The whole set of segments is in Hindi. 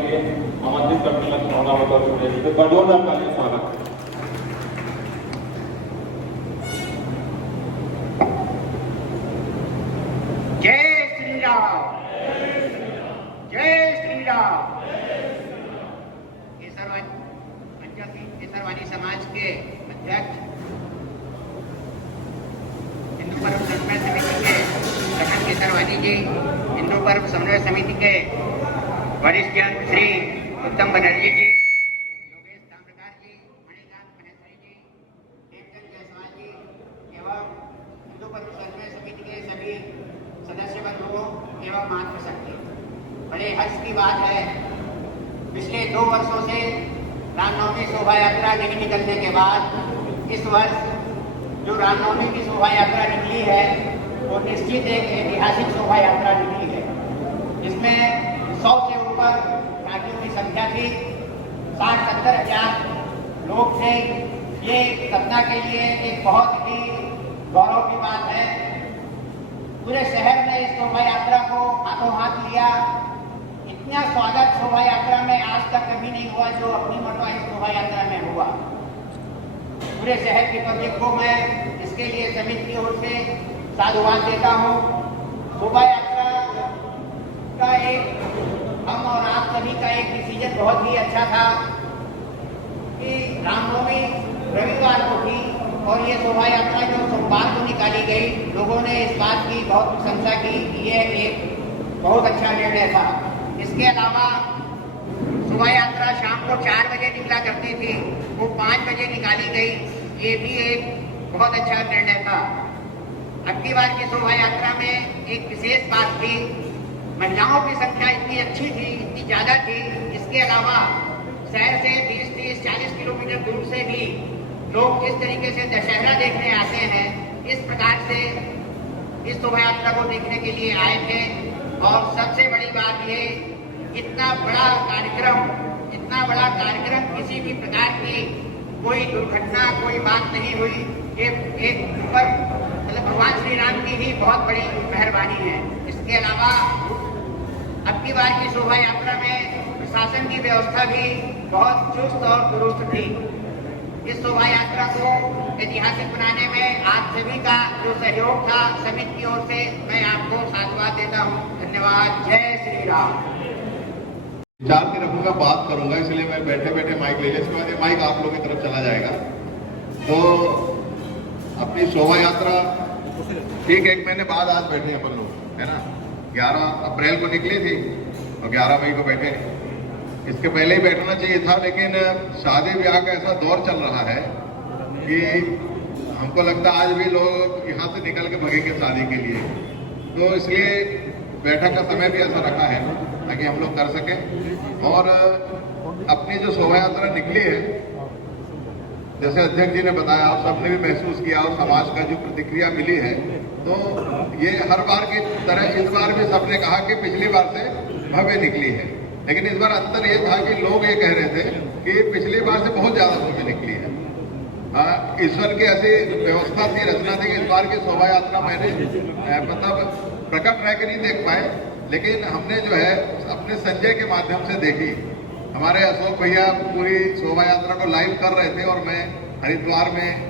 के लिए आमंत्रित करने लगा होना होगा। बड़ोना का स्वागत। जय श्री राम, जय श्री राम। केसरवानी समाज के अध्यक्ष, हिंदू पर्व समन्वय समिति के लखन केसरवानी जी, हिंदू पर्व समन्वय समिति के वरिष्ठ जन श्री उत्तम बनर्जी जी, योगेश ताम्रकार जी, मणिकांत महेश्वरी जी, एकजन जायसवाल जी एवं हिंदू पर्व समन्वय समिति के सभी सदस्य बंधुओं एवं मातृशक्ति, बड़े हर्ष की बात है, पिछले 2 वर्षों से रामनवमी शोभा यात्रा नहीं निकलने के बाद इस वर्ष जो रामनवमी की शोभा यात्रा निकली है वो निश्चित एक ऐतिहासिक शोभा यात्रा निकली है। इसमें 100 से ऊपर घाटियों की संख्या थी, 60-70 हजार लोग थे। ये सतना के लिए एक बहुत ही गौरव की बात है। पूरे शहर ने इस शोभा यात्रा को हाथों हाथ लिया। इतना स्वागत शोभा यात्रा में आज तक कभी नहीं हुआ जो अपनी मरतबा इस शोभा यात्रा में हुआ। पूरे शहर की पब्लिक को मैं इसके लिए समिति की ओर से साधुवाद देता हूँ। शोभा यात्रा का एक हम और आप सभी का एक डिसीजन बहुत ही अच्छा था कि रामनवमी रविवार को थी और ये शोभा यात्रा जो सोमवार को निकाली गई, लोगों ने इस बात की बहुत प्रशंसा की कि ये एक बहुत अच्छा निर्णय था। इसके अलावा शोभा यात्रा शाम को 4 बजे निकला करती थी, वो 5 बजे निकाली गई, ये भी एक बहुत अच्छा निर्णय था। अब की बार की शोभा यात्रा में एक विशेष बात थी, महिलाओं की संख्या इतनी अच्छी थी, इतनी ज्यादा थी। इसके अलावा शहर से 20-30-40 किलोमीटर दूर से भी लोग जिस तरीके से दशहरा देखने आते हैं, इस प्रकार से इस शोभा यात्रा को देखने के लिए आए थे। और सबसे बड़ी बात ये, इतना बड़ा कार्यक्रम किसी भी प्रकार की कोई दुर्घटना, कोई बात नहीं हुई। एक ऊपर मतलब भगवान श्री राम की ही बहुत बड़ी मेहरबानी है। इसके अलावा अब की बार की शोभा यात्रा में प्रशासन की व्यवस्था भी बहुत चुस्त और दुरुस्त थी। इस शोभा यात्रा को ऐतिहासिक बनाने में आप सभी का जो सहयोग था समिति की ओर से, मैं आपको साधुवाद देता हूँ। धन्यवाद। जय श्री राम। विचार के रखूंगा, बात करूंगा, इसलिए मैं बैठे बैठे माइक ले लिया। इसके बाद ये माइक आप लोगों की तरफ चला जाएगा। तो अपनी शोभा यात्रा ठीक 1 महीने बाद आज बैठे अपन लोग, है ना। 11 अप्रैल को निकली थी और 11 मई को बैठे। इसके पहले ही बैठना चाहिए था, लेकिन शादी ब्याह का ऐसा दौर चल रहा है कि हमको लगता है आज भी लोग यहाँ से निकल के भगेंगे शादी के लिए। तो इसलिए बैठक का समय भी ऐसा रखा है ताकि हम लोग कर सकें। और अपनी जो शोभा यात्रा निकली है, जैसे अध्यक्ष जी ने बताया, आप सबने भी महसूस किया और समाज का जो प्रतिक्रिया मिली है, तो ये हर बार की तरह इस बार भी सबने कहा कि पिछली बार से भव्य निकली है। लेकिन इस बार अंतर ये था कि लोग ये कह रहे थे कि पिछली बार से बहुत ज्यादा भव्य निकली है। ईश्वर की ऐसी व्यवस्था थी, रचना थी कि इस बार की शोभा यात्रा मैंने मतलब प्रकट रह के नहीं देख पाए, लेकिन हमने जो है अपने संजय के माध्यम से देखी। हमारे अशोक भैया पूरी शोभा यात्रा को लाइव कर रहे थे और मैं हरिद्वार में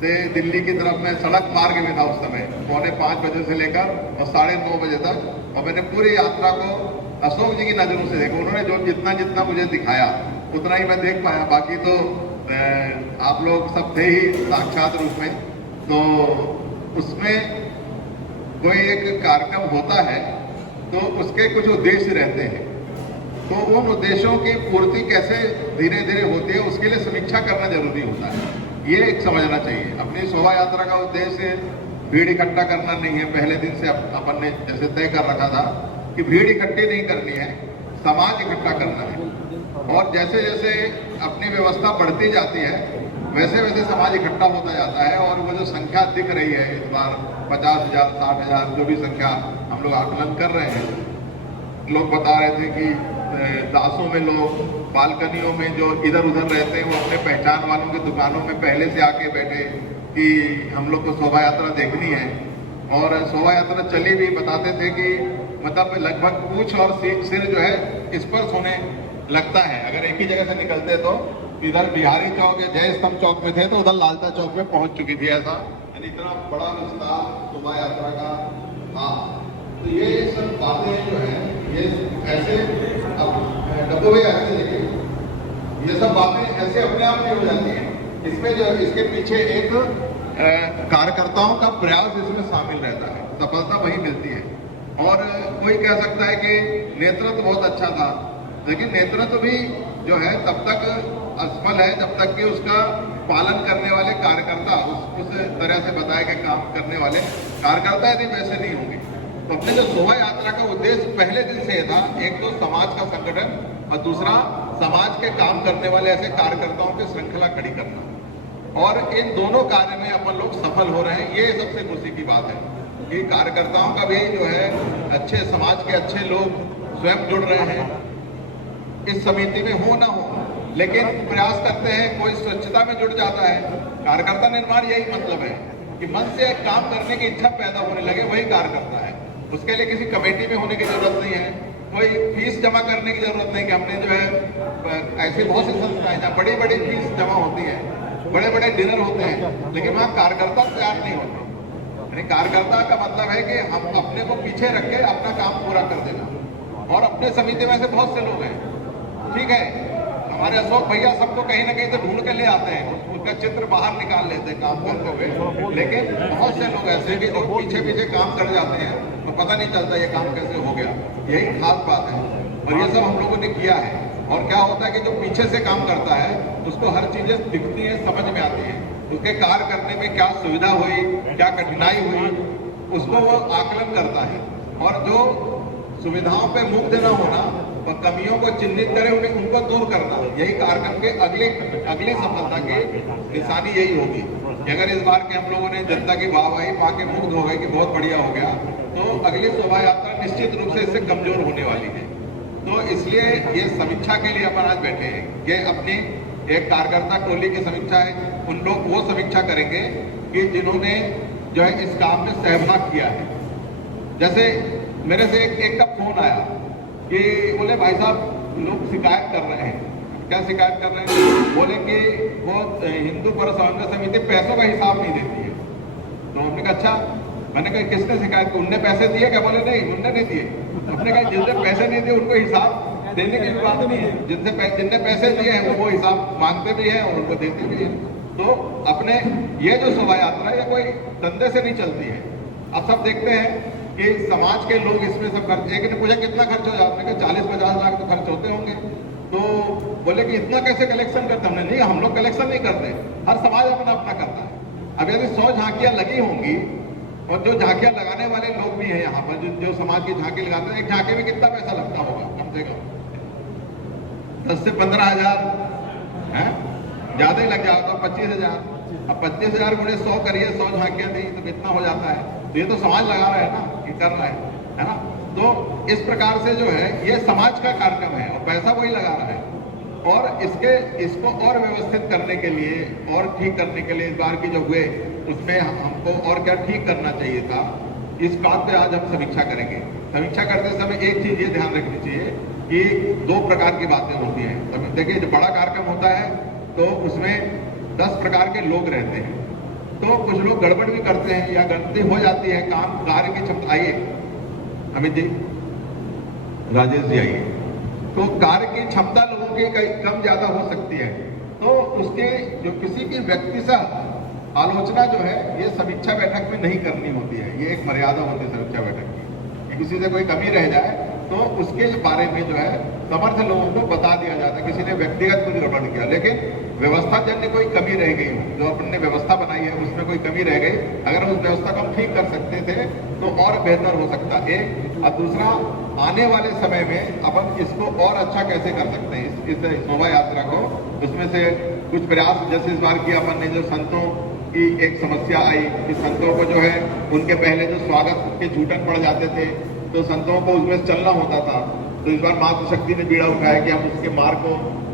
से दिल्ली की तरफ में सड़क मार्ग में था उस समय, 4:45 बजे से लेकर और 9:30 बजे तक। और मैंने पूरी यात्रा को अशोक जी की नजरों से देखा। उन्होंने जो जितना मुझे दिखाया उतना ही मैं देख पाया, बाकी तो आप लोग सब थे ही साक्षात रूप में। तो उसमें कोई एक कार्यक्रम होता है तो उसके कुछ उद्देश्य रहते हैं, तो उन उद्देश्यों की पूर्ति कैसे धीरे धीरे होती है उसके लिए समीक्षा करना जरूरी होता है। ये एक समझना चाहिए। अपनी शोभा यात्रा का उद्देश्य भीड़ इकट्ठा करना नहीं है। पहले दिन से अपन ने जैसे तय कर रखा था कि भीड़ इकट्ठी नहीं करनी है, समाज इकट्ठा करना है। और जैसे जैसे अपनी व्यवस्था बढ़ती जाती है वैसे वैसे समाज इकट्ठा होता जाता है। और वो जो संख्या दिख रही है इस बार 50,000 60,000 जो भी संख्या हम लोग आकलन कर रहे हैं, लोग बता रहे थे कि दासों में लोग बालकनियों में जो इधर उधर रहते हैं वो अपने पहचान वालों की दुकानों में पहले से आके बैठे कि हम लोग को शोभा यात्रा देखनी है। और शोभा यात्रा चली भी, बताते थे कि मतलब लगभग पूछ और सिर जो है स्पर्श होने लगता है। अगर एक ही जगह से निकलते तो इधर बिहारी चौक या जय स्तंभ चौक में थे तो उधर लालता चौक में पहुंच चुकी थी, ऐसा यानी इतना बड़ा विस्तार शोभा यात्रा का। हाँ, तो ये सब बातें जो है ये ऐसे अब डब्बू भाई ऐसे देखिए, ये सब बातें ऐसे अपने आप नहीं हो जाती हैं। इसमें जो इसके पीछे एक कार्यकर्ताओं का प्रयास इसमें शामिल रहता है, सफलता वही मिलती है। और कोई कह सकता है कि नेतृत्व बहुत अच्छा था, लेकिन नेतृत्व भी जो है तब तक असफल है जब तक कि उसका पालन करने वाले कार्यकर्ता उस तरह से बताए गए काम करने वाले कार्यकर्ता यदि वैसे नहीं होंगे। तो अपने जो शोभा यात्रा का उद्देश्य पहले दिन से था, एक तो समाज का संगठन और दूसरा समाज के काम करने वाले ऐसे कार्यकर्ताओं की श्रृंखला खड़ी करना। और इन दोनों कार्य में अपन लोग सफल हो रहे हैं, ये सबसे खुशी की बात है कि कार्यकर्ताओं का भी जो है अच्छे समाज के अच्छे लोग स्वयं जुड़ रहे हैं इस समिति में, हो ना हो लेकिन प्रयास करते हैं। कोई स्वच्छता में जुड़ जाता है, कार्यकर्ता निर्माण यही मतलब है कि मन से एक काम करने की इच्छा पैदा होने लगे, वही कार्यकर्ता है। उसके लिए किसी कमेटी में होने की जरूरत नहीं है, कोई फीस जमा करने की जरूरत नहीं कि हमने जो है ऐसी बहुत सी संस्थाएं जहाँ बड़ी बड़ी फीस जमा होती है, बड़े बड़े डिनर होते हैं, लेकिन वहाँ कार्यकर्ता तैयार नहीं होते। यानी कार्यकर्ता का मतलब है कि हम अपने को पीछे रख के अपना काम पूरा कर देना। और अपने समिति में से बहुत से लोग हैं, ठीक है, हमारे अशोक भैया सबको कहीं ना कहीं तो ढूंढ के ले आते हैं, उनका चित्र बाहर निकाल लेते हैं काम करते हुए, लेकिन बहुत से लोग ऐसे कि जो पीछे पीछे काम कर जाते हैं तो पता नहीं चलता ये काम कैसे हो गया। यही खास बात है और ये सब हम लोगों ने किया है। और क्या होता है कि जो पीछे से काम करता है उसको हर चीजें दिखती है, समझ में आती है, उसके कार्य करने में क्या सुविधा हुई, क्या कठिनाई हुई, उसको वो आकलन करता है। और जो सुविधाओं पे मुक्त न होना और कमियों को चिन्हित करे, उन्हें उनको दूर करना, यही कार्यक्रम के अगली सफलता की निशानी यही होगी। अगर इस बार के हम लोगों ने जनता की वाहवाही पाके मुक्त हो गए कि बहुत बढ़िया हो गया, तो अगली शोभा यात्रा निश्चित रूप से इससे कमजोर होने वाली है। तो इसलिए ये समीक्षा के लिए अपन आज बैठे हैं। ये अपनी एक कार्यकर्ता टोली की समीक्षा है। उन लोग वो समीक्षा करेंगे कि जिन्होंने जो है इस काम में सहभाग किया है। जैसे मेरे से एक का फोन आया कि बोले भाई साहब लोग शिकायत कर रहे हैं। क्या शिकायत कर रहे हैं? बोले कि वो हिंदू पर समन्वय समिति पैसों का हिसाब नहीं देती है। तो हमने कहा अच्छा, मैंने कहा किसने शिकायत की? उनने पैसे दिए क्या? बोले नहीं, उनने नहीं दिए। हमने कहा जिनने पैसे नहीं दिए उनको हिसाब देने की बात नहीं है, जिनने पैसे दिए हैं वो हिसाब मांगते भी हैं और उनको देते भी हैं। तो अपने ये जो शोभा यात्रा है ये कोई धंधे से नहीं चलती है। अब सब देखते हैं कि समाज के लोग इसमें सब खर्च, एक ने पूछा कितना खर्च हो जाता है? 40-50 लाख तो खर्च होते होंगे। तो बोले कि इतना कैसे कलेक्शन करते? हमने नहीं, हम लोग कलेक्शन नहीं करते, हर समाज अपना अपना करता है। अब यदि 100 झांकियां लगी होंगी और जो झांकियां लगाने वाले लोग भी हैं यहाँ पर, जो समाज की झांकी लगाते हैं, एक झांकी में कितना पैसा लगता होगा? कम से कम 10 से 15 हजार है, ज्यादा ही लग जाता, 25,000। अब 25,000 गुणे 100 करिए, 100 झांकियां दी तो कितना हो जाता है? तो ये तो समाज लगा रहा है ना, ये कर रहा है ना। तो इस प्रकार से जो है ये समाज का कार्यक्रम है और पैसा वही लगा रहा है। और इसको और व्यवस्थित करने के लिए और ठीक करने के लिए इस बार की जो हुए उसमें हमको और क्या ठीक करना चाहिए था, इस बात पे आज हम समीक्षा करेंगे। समीक्षा करते समय एक चीज ये ध्यान रखनी चाहिए कि 2 प्रकार की बातें होती हैं। देखिए जब बड़ा कार्यक्रम होता है तो उसमें 10 प्रकार के लोग रहते हैं, तो कुछ लोग गड़बड़ भी करते हैं या गलती हो जाती है, काम कार्य की क्षमता। आइए अमित जी, राजेश जी आइए। तो कार्य की क्षमता लोगों की कम ज्यादा हो सकती है, तो उसके जो किसी की व्यक्ति से आलोचना जो है ये समीक्षा बैठक में नहीं करनी होती है। ये एक मर्यादा होती है समीक्षा बैठक की कि किसी से कोई कमी रह जाए तो उसके बारे में जो है समर्थ लोगों को बता दिया जाता है, किसी ने व्यक्तिगत कुछ गड़बड़ किया। लेकिन व्यवस्था जन्य कोई कमी रह गई, जो अपन ने व्यवस्था बनाई है उसमें कोई कमी रह गई, अगर उस व्यवस्था को हम ठीक कर सकते थे तो और बेहतर हो सकता है। और दूसरा, आने वाले समय में अपन इसको और अच्छा कैसे कर सकते हैं इस शोभा यात्रा को। उसमें से कुछ प्रयास, जैसे इस बार की अपन ने जो संतों की एक समस्या आई कि संतों को जो है उनके पहले जो स्वागत के झूठन पड़ जाते थे तो संतों को उसमें चलना होता था। तो इस बार मातृशक्ति ने बीड़ा उठाया कि हम उसके मार्ग को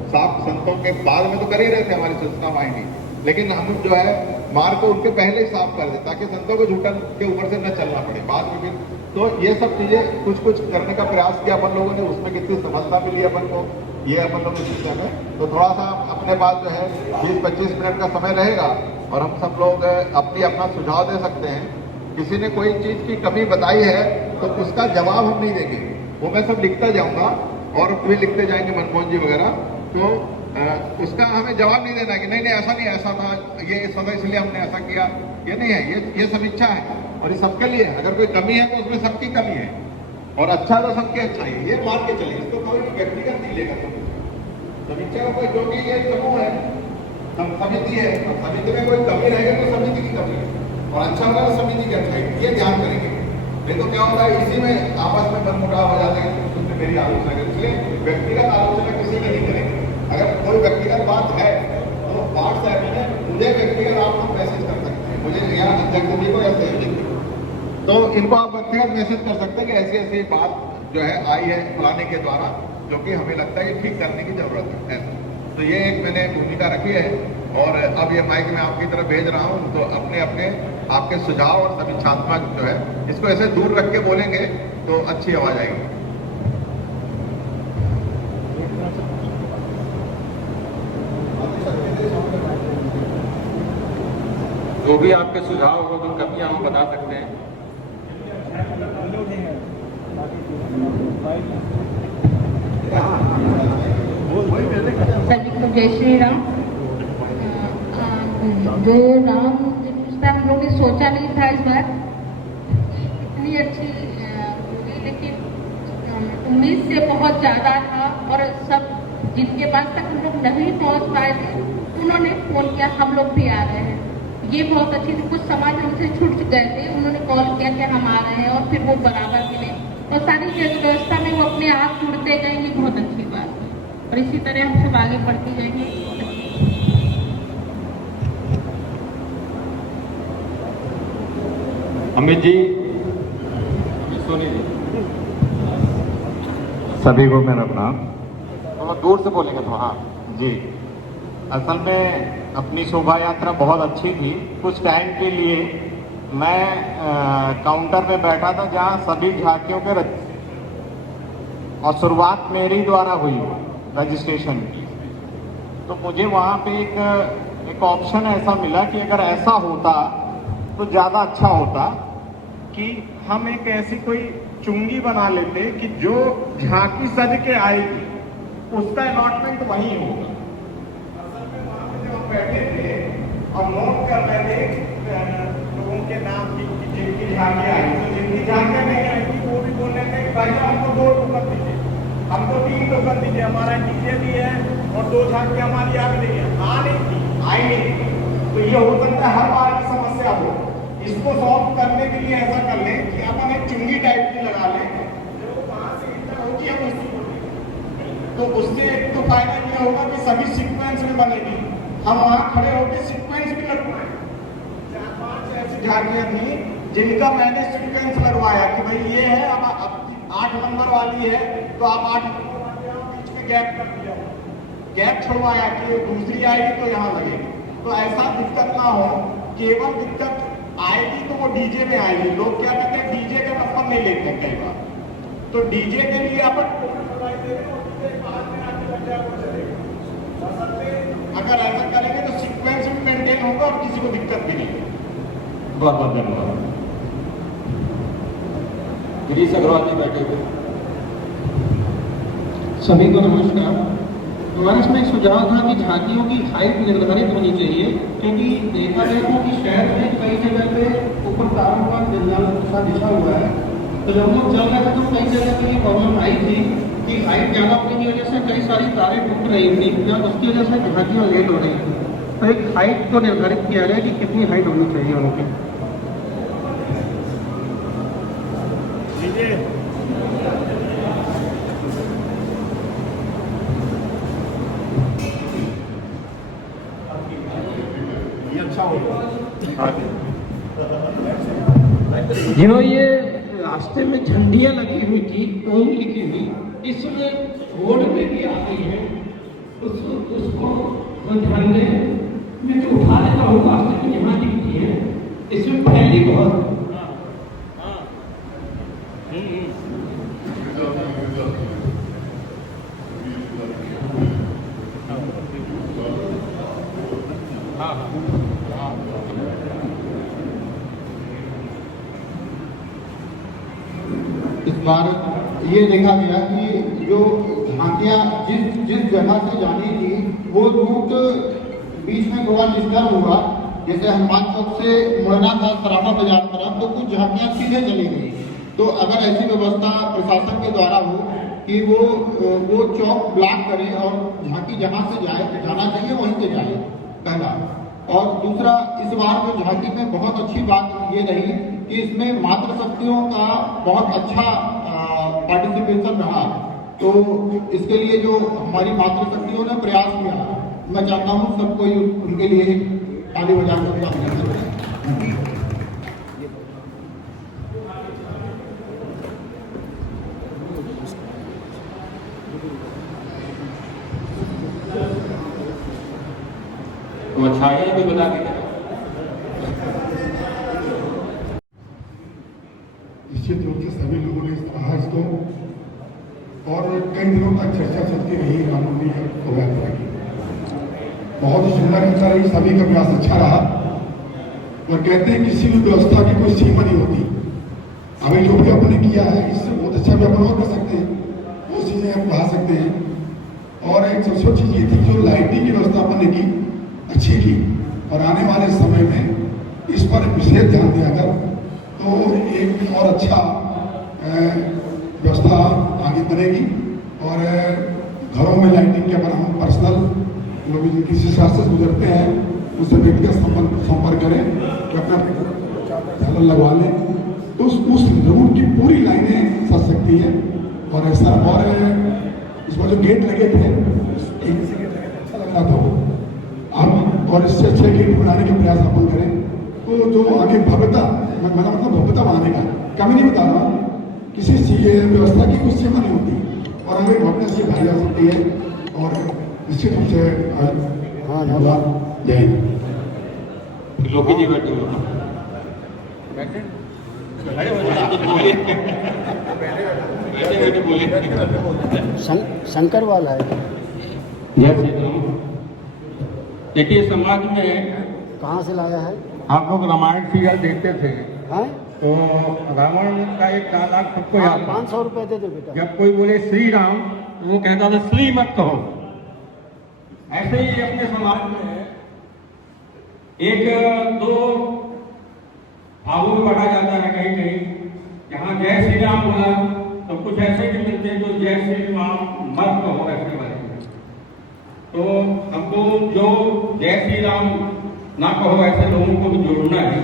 साफ संतों के बाद में तो कर ही रहे थे हमारी संस्था वाहिनी, लेकिन हम जो है मार्ग को उनके पहले ही साफ कर दे ताकि संतों को झूठन के ऊपर से न चलना पड़े बाद में फिर। तो ये सब चीजें कुछ करने का प्रयास किया अपन लोगों ने, उसमें कितनी सफलता मिली अपन को ये अपन लोग सिस्टम है। तो थोड़ा सा अपने पास जो है 20-25 मिनट का समय रहेगा और हम सब लोग अपना सुझाव दे सकते हैं। किसी ने कोई चीज़ की कमी बताई है तो उसका जवाब हम नहीं देंगे, वो मैं सब लिखता जाऊंगा और भी लिखते जाएंगे मनमोहन जी वगैरह। तो उसका हमें जवाब नहीं देना कि नहीं नहीं ऐसा नहीं, ऐसा था, ये इस वजह इसलिए हमने ऐसा किया, ये नहीं है। ये समीक्षा है और ये सबके लिए। अगर कोई कमी है तो उसमें सबकी कमी है और अच्छा तो सबके अच्छा ही, ये मान के चले। इसको कोई व्यक्तिगत नहीं लेगा। समीक्षा का कोई, क्योंकि ये समूह है, समिति है, समिति में कोई कमी रहेगी तो समिति की कमी है और अच्छा होगा तो समिति की अच्छाई, ये ध्यान करेंगे। नहीं तो क्या होता है, इसी में आपस में मनमुटाव हो जाते हैं। उसने मेरी आलोचना करी, इसलिए व्यक्तिगत आलोचना किसी ने नहीं करेंगे। अगर कोई व्यक्तिगत बात है तो व्हाट्सएप में मुझे व्यक्तिगत आप लोग मैसेज कर सकते हैं, मुझे यहाँ अध्यक्ष जी को या सहयोगी तो इनको आप व्यक्तिगत मैसेज कर सकते हैं कि ऐसी ऐसी बात जो है आई है फलाने के द्वारा, जो कि हमें लगता है कि ठीक करने की जरूरत है ऐसा। तो ये एक मैंने भूमिका रखी है और अब ये माइक मैं आपकी तरफ भेज रहा हूँ। तो अपने अपने आपके सुझाव और समीक्षात्मक जो है इसको ऐसे दूर रख के बोलेंगे तो अच्छी आवाज आएगी। जो भी आपके सुझाव हो तो कमियां हम बता सकते हैं। सभी को जय श्री राम। जो राम जन्मोत्सव हम लोग ने सोचा नहीं था इस बार इतनी अच्छी होगी, लेकिन उम्मीद से बहुत ज्यादा था और सब जिनके पास तक हम लोग नहीं पहुंच पाए थे उन्होंने फोन किया हम लोग भी आ रहे हैं। ये बहुत अच्छी थी। कुछ समाज हमसे छूट गए थे, उन्होंने कॉल किया कि हम आ रहे हैं और फिर वो बराबर मिले और सारी व्यवस्था में वो अपने आप जुड़ते गए। ये बहुत अच्छी बात है और इसी तरह हम सब आगे बढ़ते जाएंगे। अमित जी, सोनी जी, सभी को मेरा प्रणाम। तो दूर से बोलेंगे तो हाँ जी, असल में अपनी शोभा यात्रा बहुत अच्छी थी। कुछ टाइम के लिए मैं काउंटर पे बैठा था जहां सभी झांकियों के और शुरुआत मेरी द्वारा हुई रजिस्ट्रेशन की। तो मुझे वहां पे एक ऑप्शन ऐसा मिला कि अगर ऐसा होता तो ज़्यादा अच्छा होता कि हम एक ऐसी कोई चुंगी बना लेते कि जो झांकी सज के आएगी उसका अलॉटमेंट वहीं होगा। बैठे थे और नोट कर रहे थे लोगों के नाम की जिनकी झांकियां आई, तो जिनकी झांकियां नहीं आई थी वो भी बोल रहे थे कि भाई हमको 2 टोकन दीजिए, हमको 3 टोकन दीजिए, हमारा डीजे भी है और 2 झांकियां हमारी आ भी नहीं है, आई नहीं थी। तो ये हो सकता है हर बार की समस्या हो। इसको सॉल्व करने के लिए ऐसा कर लें कि अपन एक चुंगी टाइप की लगा लें जो वहां से इंटर होगी हम उसकी, तो उससे एक तो फायदा ये होगा कि सभी सीक्वेंस में बनेगी। हम वहां खड़े होकर सीक्वेंस भी लगवाए। 4-5 ऐसी झांकियां थी जिनका मैंने सीक्वेंस लगवाया कि भाई ये है, अब 8 नंबर वाली है तो आप 8 नंबर वाली बीच में गैप कर दिया, गैप छुड़वाया कि दूसरी आएगी तो यहाँ लगेगी। तो ऐसा दिक्कत ना हो। केवल दिक्कत आएगी तो वो डीजे में आएगी। लोग क्या कहते हैं डीजे का नंबर नहीं लेते कई बार, तो डीजे के लिए अपन अगर ऐसा करेंगे तो सीक्वेंस भी मेंटेन होगा और किसी को दिक्कत भी नहीं होगी। बहुत बहुत धन्यवाद। गिरीश अग्रवाल जी बैठे हुए। सभी को नमस्कार। हमारे इसमें एक सुझाव था कि झांकियों की हाइट निर्धारित होनी चाहिए, क्योंकि देखा देखो कि शहर में कई जगह पे ऊपर तारों का सा दिशा हुआ है, तो जब लोग चल रहे थे तो कई जगह पे ये प्रॉब्लम आई थी कि हाइट ज़्यादा होने की वजह से कई सारी तारें टूट रही थी या उसकी वजह से झांकियाँ लेट हो रही थी। तो एक हाइट को निर्धारित किया गया कि कितनी हाइट होनी चाहिए उनकी। जिन्होंने ये रास्ते में झंडियां लगी हुई थी, ओम लिखी हुई, इसमें रोड पे भी आ गई है, उसको झंडे में जो उठा लेता हूँ रास्ते में यहाँ दिखती है, इसमें फैली बहुत। इस बार ये देखा गया कि जो झांकियाँ जिस जगह से जानी थी वो रूट बीच में थोड़ा डिस्टर्ब हुआ। जैसे हनुमान चौक से मुड़ना था सराफा बाजार तरफ, तो कुछ झांकियाँ सीधे चली गई। तो अगर ऐसी व्यवस्था प्रशासन के द्वारा हो कि वो चौक ब्लॉक करे और झांकी जहाँ से जाना चाहिए वहीं से जाए, पहला। और दूसरा, इस बार जो झांकी में बहुत अच्छी बात ये रही कि इसमें मातृशक्तियों का बहुत अच्छा पार्टिसिपेशन रहा। तो इसके लिए जो हमारी मातृशक्तियों ने प्रयास किया, मैं चाहता हूँ सबको उनके लिए ताली बजाकर अभिनंदन करें। तो अच्छा है, कोई बता के निश्चित रूप से सभी लोगों ने कहा इसको, और कई दिनों तक चर्चा चलती रही रामनवमी शोभा यात्रा की। बहुत ही सुंदर यात्रा रही, सभी का प्रयास अच्छा रहा। और कहते हैं किसी भी व्यवस्था की कोई सीमा नहीं होती। अभी जो भी अपने किया है इससे बहुत अच्छा भी अपन और कर सकते हैं, वो चीज़ें हम बढ़ा सकते हैं। और एक सबसे अच्छी चीज़ थी जो लाइटिंग की व्यवस्था अपन ने की, अच्छी की। और आने वाले समय में इस पर विशेष ध्यान दिया कर तो एक और अच्छा व्यवस्था आगे बनेगी। और घरों में लाइटिंग के पर हम पर्सनल लोग किसी शास्त्र से गुजरते हैं उससे व्यक्तिगत संपर्क करें कि अपना झालर लगवा लें, तो उस रूट की पूरी लाइनें सज सकती है। और ऐसा, और इसमें जो गेट लगे थे एक से गेट लगे अच्छा लग रहा था हम, और इससे अच्छे गेट बनाने के प्रयास अपन करें। तो जो आगे भव्यता, मतलब भव्यता बनाने का कमी नहीं बता रहा, किसी व्यवस्था की कुछ सीमा नहीं होती और हमें भव्यता से भाई जा सकती है। और निश्चित रूप से धन्यवाद, जय हिंद। लोकी जी बैठे शंकर वाला है। देखिए, समाज में कहाँ से लाया है? आप लोग रामायण सीरियल देखते थे, हाँ? तो रावण का एक डायलॉग सबको याद है। 500 रुपए दे दो बेटा। जब कोई बोले श्री राम तो वो कहता था श्री मत कहो। ऐसे ही अपने समाज में एक दो भावों में बांटा जाता है। कहीं कहीं जहाँ जय श्री राम बोला तो कुछ ऐसे भी मिलते हैं जो जय श्री राम मत कहो ऐसे वाले। तो हमको जो जय श्री राम ना कहो ऐसे लोगों को भी जोड़ना है,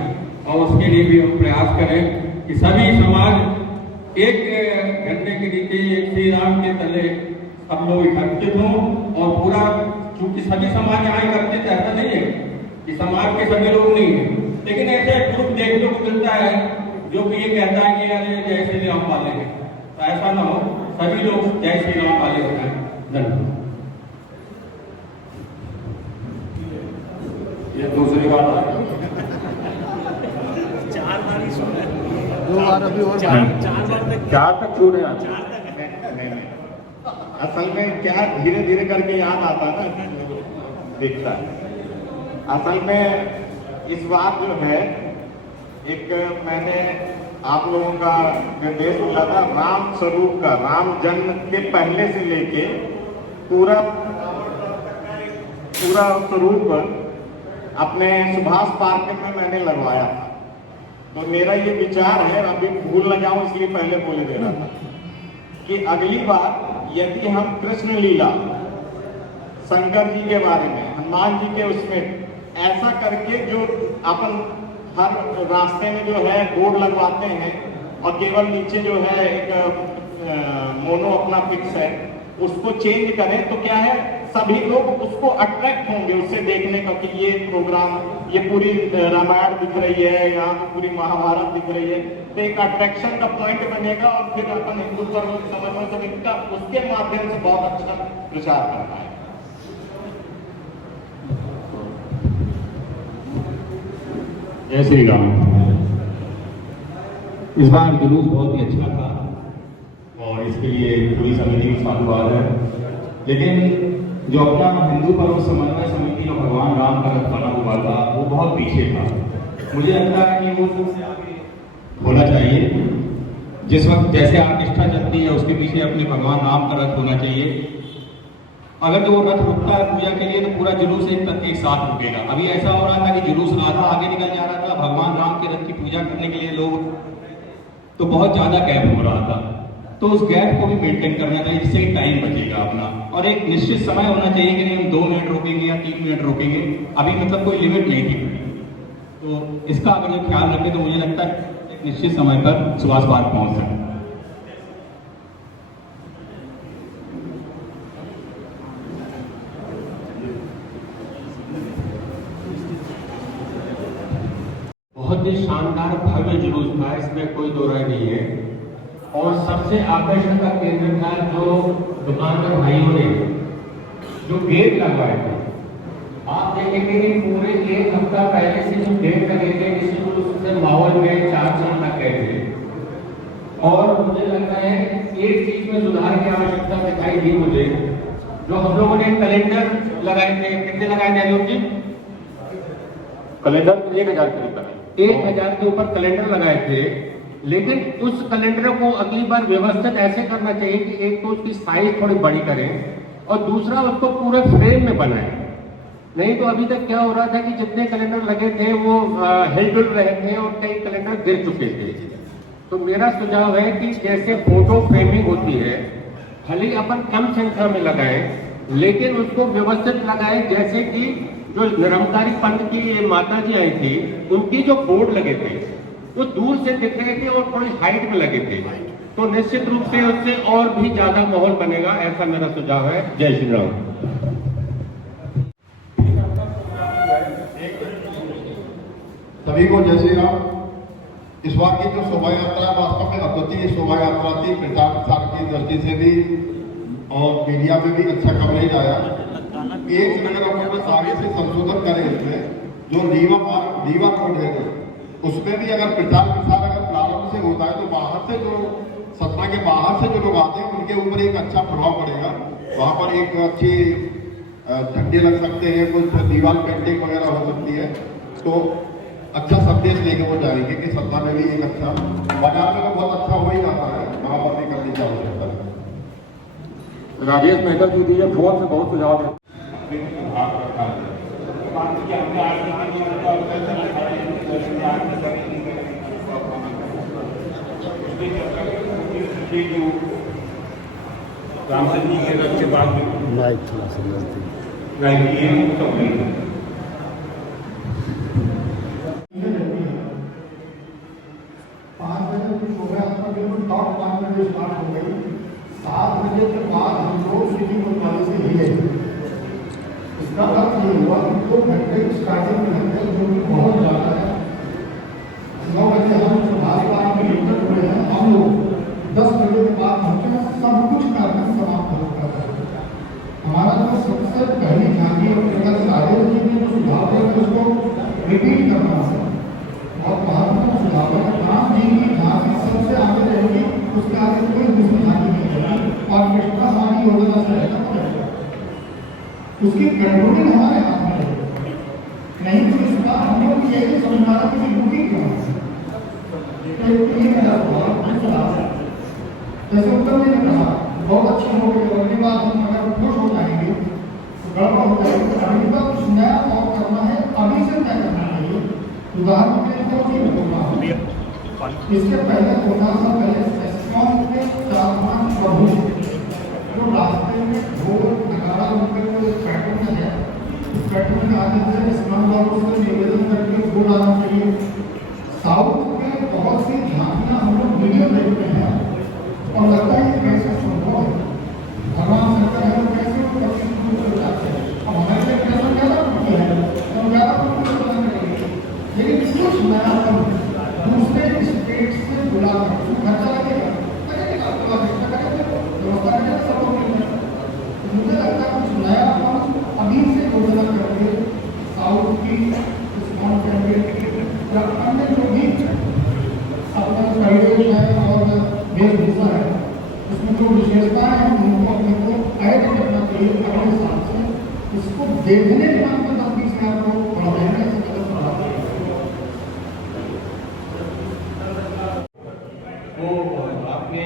और उसके लिए भी हम प्रयास करें कि सभी समाज एक झंडे के नीचे, एक श्री राम के तले सब लोग एकत्रित हों। और पूरा, क्योंकि सभी समाज यहाँ एकत्रित, ऐसा नहीं है कि समाज के सभी लोग नहीं है, लेकिन ऐसे ग्रुप देखने को मिलता है जो कि ये कहता है कि अरे जय श्री राम वाले हैं। तो ऐसा ना हो, सभी लोग जय श्री राम वाले हो जाए। धन्यवाद। ये दूसरी बात है, 4 बार ही सुना है, 2 बार अभी और 4 तक छू रहे हैं। असल में क्या धीरे धीरे करके याद आता ना, दिखता है। असल में इस बार जो है, एक मैंने आप लोगों का निर्देश मिला था राम स्वरूप का, राम जन्म के पहले से लेके पूरा स्वरूप अपने सुभाष पार्क में मैंने लगवाया था। तो मेरा ये विचार है, अभी भूल न जाऊं इसलिए पहले बोले दे रहा था कि अगली बार यदि हम कृष्ण लीला, शंकर जी के बारे में, हनुमान जी के उसमें ऐसा करके जो अपन हर रास्ते में जो है बोर्ड लगवाते हैं और केवल नीचे जो है एक मोनो अपना फिक्स है, उसको चेंज करें तो क्या है, सभी लोग उसको अट्रैक्ट होंगे उससे देखने का कि ये प्रोग्राम, ये पूरी रामायण दिख रही है, यहाँ की पूरी महाभारत दिख रही है। तो एक अट्रैक्शन का पॉइंट बनेगा और फिर अपन हिंदू धर्म समझ समिति का उसके माध्यम से बहुत अच्छा प्रचार करता है। जय श्री राम। इस बार जुलूस बहुत ही अच्छा था और इसके लिए पूरी समिति की साधुवाद है। लेकिन जो अपना हिंदू पर्व समन्वय समिति जो भगवान राम का रथ बना हुआ था वो बहुत पीछे था। मुझे लगता है कि वो सबसे आगे होना चाहिए। जिस वक्त जैसे आर्टिस्टा चलती है उसके पीछे अपने भगवान राम का रथ होना चाहिए। अगर जो वो रथ रुकता है पूजा के लिए तो पूरा जुलूस एक साथ रुकेगा। अभी ऐसा हो रहा था कि जुलूस आधा आगे निकल जा रहा था, भगवान राम के रथ की पूजा करने के लिए लोग, तो बहुत ज्यादा गैप हो रहा था। तो उस गैप को भी मेंटेन करना चाहिए जिससे टाइम बचेगा अपना, और एक निश्चित समय होना चाहिए कि नहीं हम 2 मिनट रोकेंगे या 3 मिनट रोकेंगे। अभी मतलब कोई लिमिट नहीं थी, तो इसका अगर जो ख्याल रखें तो मुझे लगता है एक निश्चित समय पर सुभाष पार्क पहुंच सकते। बहुत ही शानदार भव्य जुलूस था, इसमें कोई दो राय नहीं है। और सबसे आकर्षण का केंद्र था जो दुकानदार भाइयों ने जो गेट लगवाए थे। आप देखेंगे कि पूरे 1 हफ्ता पहले से जो गेट लगे थे इस जुलूस से माहौल में 4 चांद लग गए थे। और मुझे लगता है एक चीज में सुधार की आवश्यकता दिखाई दी मुझे। जो हम लोगों ने कैलेंडर लगाए थे, कितने लगाए थे लोग जी? कैलेंडर 1000 के ऊपर कैलेंडर लगाए थे, लेकिन उस कैलेंडर को अगली बार व्यवस्थित ऐसे करना चाहिए कि एक तो उसकी साइज थोड़ी बड़ी करें और दूसरा उसको पूरे फ्रेम में बनाएं। नहीं तो अभी तक क्या हो रहा था कि जितने कैलेंडर लगे थे वो हिलडुल रहे थे और कई कैलेंडर गिर चुके थे। तो मेरा सुझाव है कि जैसे फोटो फ्रेमिंग होती है, भले अपन कम संख्या में लगाएं लेकिन उसको व्यवस्थित लगाएं। जैसे कि जो निरंकारी पंथ की माता जी आई थी उनकी जो बोर्ड लगे थे वो दूर से दिख रहे थे और थोड़ी हाइट में लगे थे, तो निश्चित रूप से उससे और भी ज्यादा माहौल बनेगा, ऐसा मेरा सुझाव है। जय श्री राम। सभी को जय श्री राम। इस बार की जो शोभा यात्रा वास्तव में अद्वितीय शोभा यात्रा थी। प्रचार प्रसार की दृष्टि से भी और मीडिया में भी अच्छा कवरेज आया। एक अगर हम लोग आगे से संशोधन करें इसमें जो रीवा कोड है उसमें भी अगर प्रचार प्रसार अगर प्रारंभ से होता है तो बाहर से जो सतना के बाहर से जो लोग आते हैं उनके ऊपर एक अच्छा प्रभाव पड़ेगा। वहाँ पर एक अच्छी झंडे लग सकते हैं, कुछ दीवार पेंटिंग वगैरह हो सकती है, तो अच्छा संदेश लेके वो जाएंगे कि सतना में भी एक अच्छा, बाजार में तो बहुत अच्छा हो ही जाता है, वहाँ पर भी करने की आवश्यकता है। राजेश मेहता जी दीजिए, फोन से बहुत सुझाव है। रामचंद्र जी के रथ के बाद लाइट थोड़ा सा नजदीक। 5 बजे की शोभा यात्रा बिल्कुल टॉप 5 बजे स्टार्ट हो गई। 7 बजे के बाद हम लोग सिटी गुरुद्वारे से हिले। इसका अर्थ ये हुआ कि 2 घंटे स्टार्टिंग में लगे जो कि बहुत ज़्यादा है। 9 बजे हम सुभाष पार्क में इंटर हुए हैं। हम लोग 10 बजे के बाद पहुँचे, सब कुछ कार्यक्रम समाप्त हो चुका था। हमारा जो सबसे पहली झांकी और केवल राजेश जी ने जो सुझाव दिया उसको रिपीट करना है और महत्वपूर्ण सुझाव है। राम जी की झांकी सबसे आगे रहेगी, उसके आगे कोई दूसरी झांकी नहीं रहेगी और कृष्णा हमारी योजना से रहेगा। उसकी कंट्रोलिंग हमारे हाथ में रहेगी। नहीं तो इस बार हम लोग यही समझना है कि बुकिंग क्यों है। जैसे उत्तर ने कहा बहुत अच्छी हो गई, अगली बार हम अगर खुश हो जाएंगे तो गड़बड़ हो जाएगी। अभी तक कुछ नया और करना है, अभी से तय करना चाहिए। उदाहरण के लिए 2 चीज बताऊंगा। इसके पहले 15 साल पहले एस्कॉम के 4-5 प्रभु जो रास्ते में ढोल नगाड़ा उनके को एक पैटर्न है, उस पैटर्न में आगे से इस्लाम वालों से निवेदन करके ढोल आना चाहिए। साउथ में बहुत सी झांकियां हम लोग वीडियो देखते हैं और लगता है कैसे संभव है, भगवान शंकर है कैसे पक्षी हो जाते हैं। अब हमारे लिए कैसा ज़्यादा मुख्य है और ज़्यादा मुख्य प्रदान करेंगे, लेकिन कुछ नया दूसरे स्टेट से जुड़ा खर्चा लगेगा व्यवस्था करेगा सब लोग। मुझे लगता है कुछ नया अभी से योजना करके साउथ की देखने के नाम पर 10-20 हज़ार को बढ़ाने से कदम बढ़ा वो अपने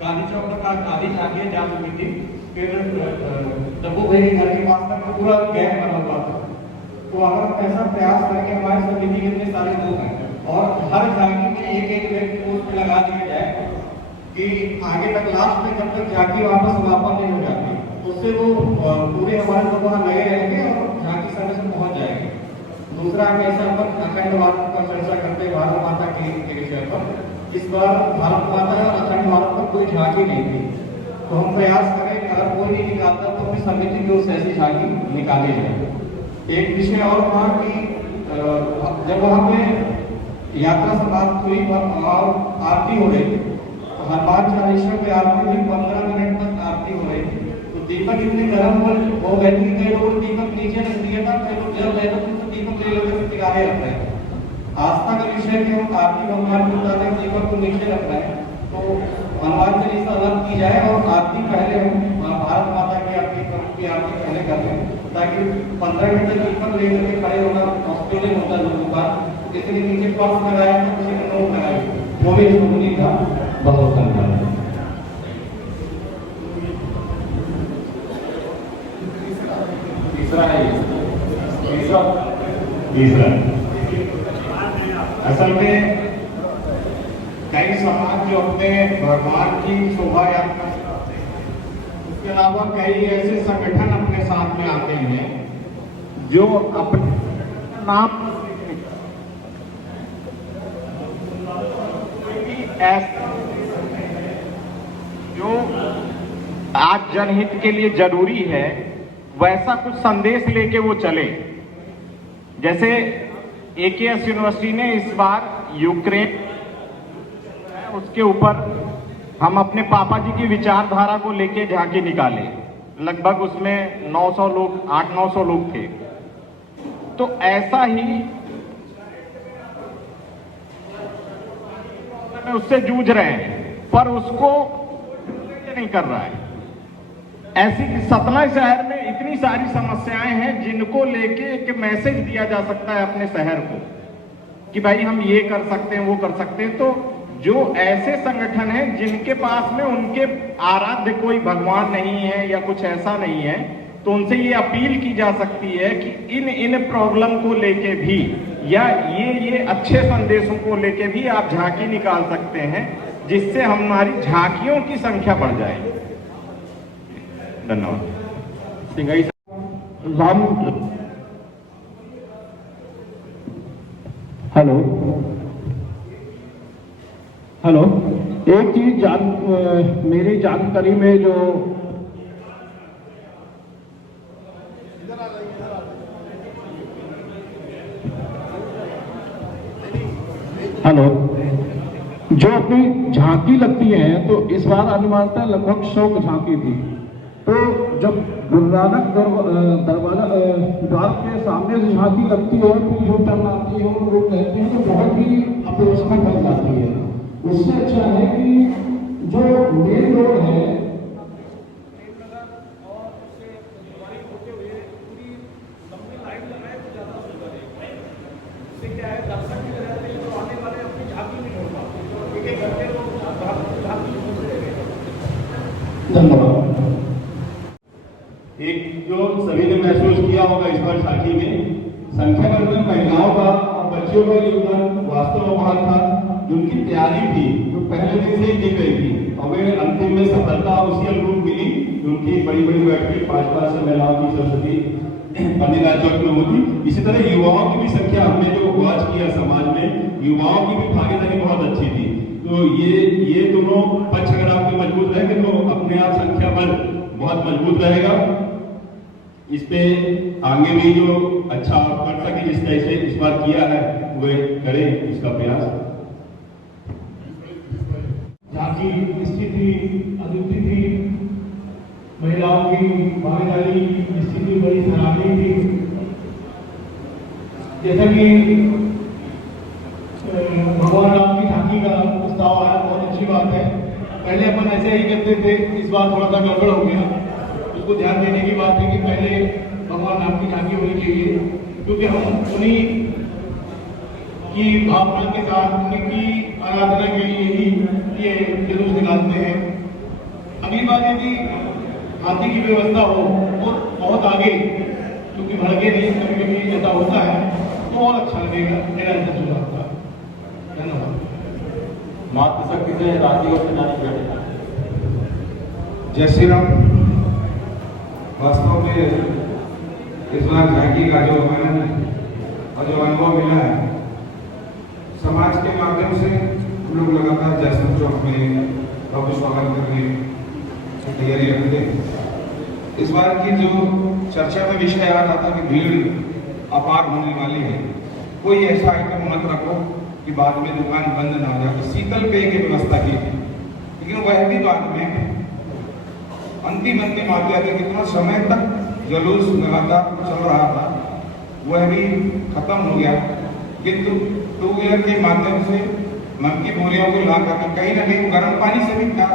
गांधी चौक तक आधी झांकियां जा चुकी थी। फिर डब्बू भाई के घर के पास तक पूरा गैप बना हुआ था। तो अगर ऐसा प्रयास करके हमारे समिति के इतने सारे लोग हैं और हर झांकी में एक एक व्यक्ति को उस पर लगा दिया जाए कि आगे तक लास्ट में जब तक झांकी वापस नहीं हो जाती, उससे वो पूरे हमारे लोग वहाँ लगे रहेंगे और झांकी समय से पहुंच जाएगी। दूसरा कैसा अपन अखंड भारत पर चर्चा करते भारत माता के विषय पर। इस बार भारत माता और अखंड भारत पर कोई झांकी नहीं थी, तो हम प्रयास करें कि अगर कोई नहीं निकालता तो अपनी समिति की ओर ऐसी झांकी निकाली जाए। एक विषय और था कि जब वहाँ पे यात्रा समाप्त हुई और आरती हो रही थी, तो हनुमान चालीसा पे आरती हुई, 15 मिनट तक आरती हो रही थी, तो दीपक इतने गर्म हो गए थे कि कई लोगों ने दीपक नीचे रख दिया था, कई लोग जल रहे थे तो दीपक ले लेते थे, किनारे रख रहे हैं। आस्था का विषय कि हम आरती भगवान को बताते हैं, दीपक को नीचे रख रहे हैं, तो हनुमान चालीसा अलग की जाए और आरती पहले हम भारत माता की आरती पहले कर रहे हैं, ताकि 15 मिनट तक दीपक ले करके खड़े होना ऑस्ट्रेलियन होता है लोगों का। किसी ने नीचे पर्स लगाया था, किसी ने नोट लगाया, वो भी शुभ था। बहुत धन्यवाद। तीसरा असल में कई समाज जो अपने भगवान की शोभा यात्रा करते हैं, उसके अलावा कई ऐसे संगठन अपने साथ में आते हैं जो अपने नाम ऐसा जो आज जनहित के लिए जरूरी है वैसा कुछ संदेश लेके वो चले। जैसे AKS यूनिवर्सिटी ने इस बार यूक्रेन उसके ऊपर हम अपने पापा जी की विचारधारा को लेके झांकी निकाले। लगभग उसमें 900 लोग 800-900 लोग थे। तो ऐसा ही उससे जूझ रहे हैं पर उसको नहीं कर रहा है। ऐसी सतना शहर में इतनी सारी समस्याएं हैं जिनको लेके एक मैसेज दिया जा सकता है अपने शहर को कि भाई हम ये कर सकते हैं, वो कर सकते हैं। तो जो ऐसे संगठन हैं जिनके पास में उनके आराध्य कोई भगवान नहीं है या कुछ ऐसा नहीं है, तो उनसे ये अपील की जा सकती है कि इन प्रॉब्लम को लेके भी या ये अच्छे संदेशों को लेके भी आप झांकी निकाल सकते हैं, जिससे हमारी झांकियों की संख्या बढ़ जाएगी। धन्यवाद। सिंगाई हेलो, एक चीज मेरी जानकारी में जो जो अपनी झांकी लगती है, तो इस बार अनुमानतः लगभग 100 झांकी थी। तो जब गुरु नानक दरवाजा द्वार के सामने से झांकी लगती है, फिर यू टर्न आती है और लोग कहते हैं तो बहुत ही अव्यवस्था बन जाती है। उससे अच्छा है कि जो मेन रोड है एक जो सभी ने महसूस किया होगा इस बार झांकी में संख्या भर में महिलाओं का और बच्चों का योगदान वास्तव में वहां था। जिनकी तैयारी थी जो पहले दिन से ही की गई थी और वे अंतिम में सफलता उसी अनुरूप मिली। उनकी बड़ी बड़ी बैठकें 5-5 से महिलाओं की सरस्वती पंडित चौक में होती। इसी तरह युवाओं की भी संख्या हमने जो वॉच किया समाज में, युवाओं की भी भागीदारी बहुत अच्छी थी। तो ये दोनों पक्ष अगर आपके मजबूत रहेंगे तो अपने आप संख्या बल बहुत मजबूत रहेगा। इस पे आगे भी जो अच्छा आप कर सके जिस तरह से इस बार किया है वे करें इसका प्रयास। झांकी स्थिति अद्वितीय थी, महिलाओं की भागीदारी स्थिति बड़ी सराहनीय थी। जैसा कि भगवान राम की झांकी का प्रस्ताव आया, बहुत अच्छी बात है। पहले अपन ऐसे ही करते थे, इस बार थोड़ा सा गड़बड़ हो गया। उसको ध्यान देने की बात है कि पहले भगवान राम की झांकी होनी चाहिए, क्योंकि हम उन्हीं की भावना के साथ उन्हीं की आराधना के लिए ही ये जुलूस निकालते हैं। अगली बात यदि हाथी की व्यवस्था हो और बहुत आगे, क्योंकि भड़के नहीं, कभी कभी ऐसा होता है, तो और अच्छा लगेगा। मेरा ऐसा सुझाव था। धन्यवाद। मातृशक्ति से राखी और सेनानी जय श्री राम। वास्तव में इस बार झांकी का जो आनंद और जो अनुभव मिला है, समाज के माध्यम से हम लोग लगातार जैसलमेर चौक में भव्य स्वागत करने की तैयारी रखते हैं। इस बार की जो चर्चा में विषय आ रहा था कि भीड़ अपार होने वाली है, कोई ऐसा आइटम मत रखो कि बाद में दुकान बंद ना हो जाए। शीतल पेय की व्यवस्था की थी, लेकिन वह भी बाद में अंतिम आते आते कितना समय तक जुलूस लगातार चल रहा था, वह भी खत्म हो गया। किंतु टू व्हीलर के माध्यम से मन की बोरियों को ला करके कहीं ना कहीं गर्म पानी से भी प्यास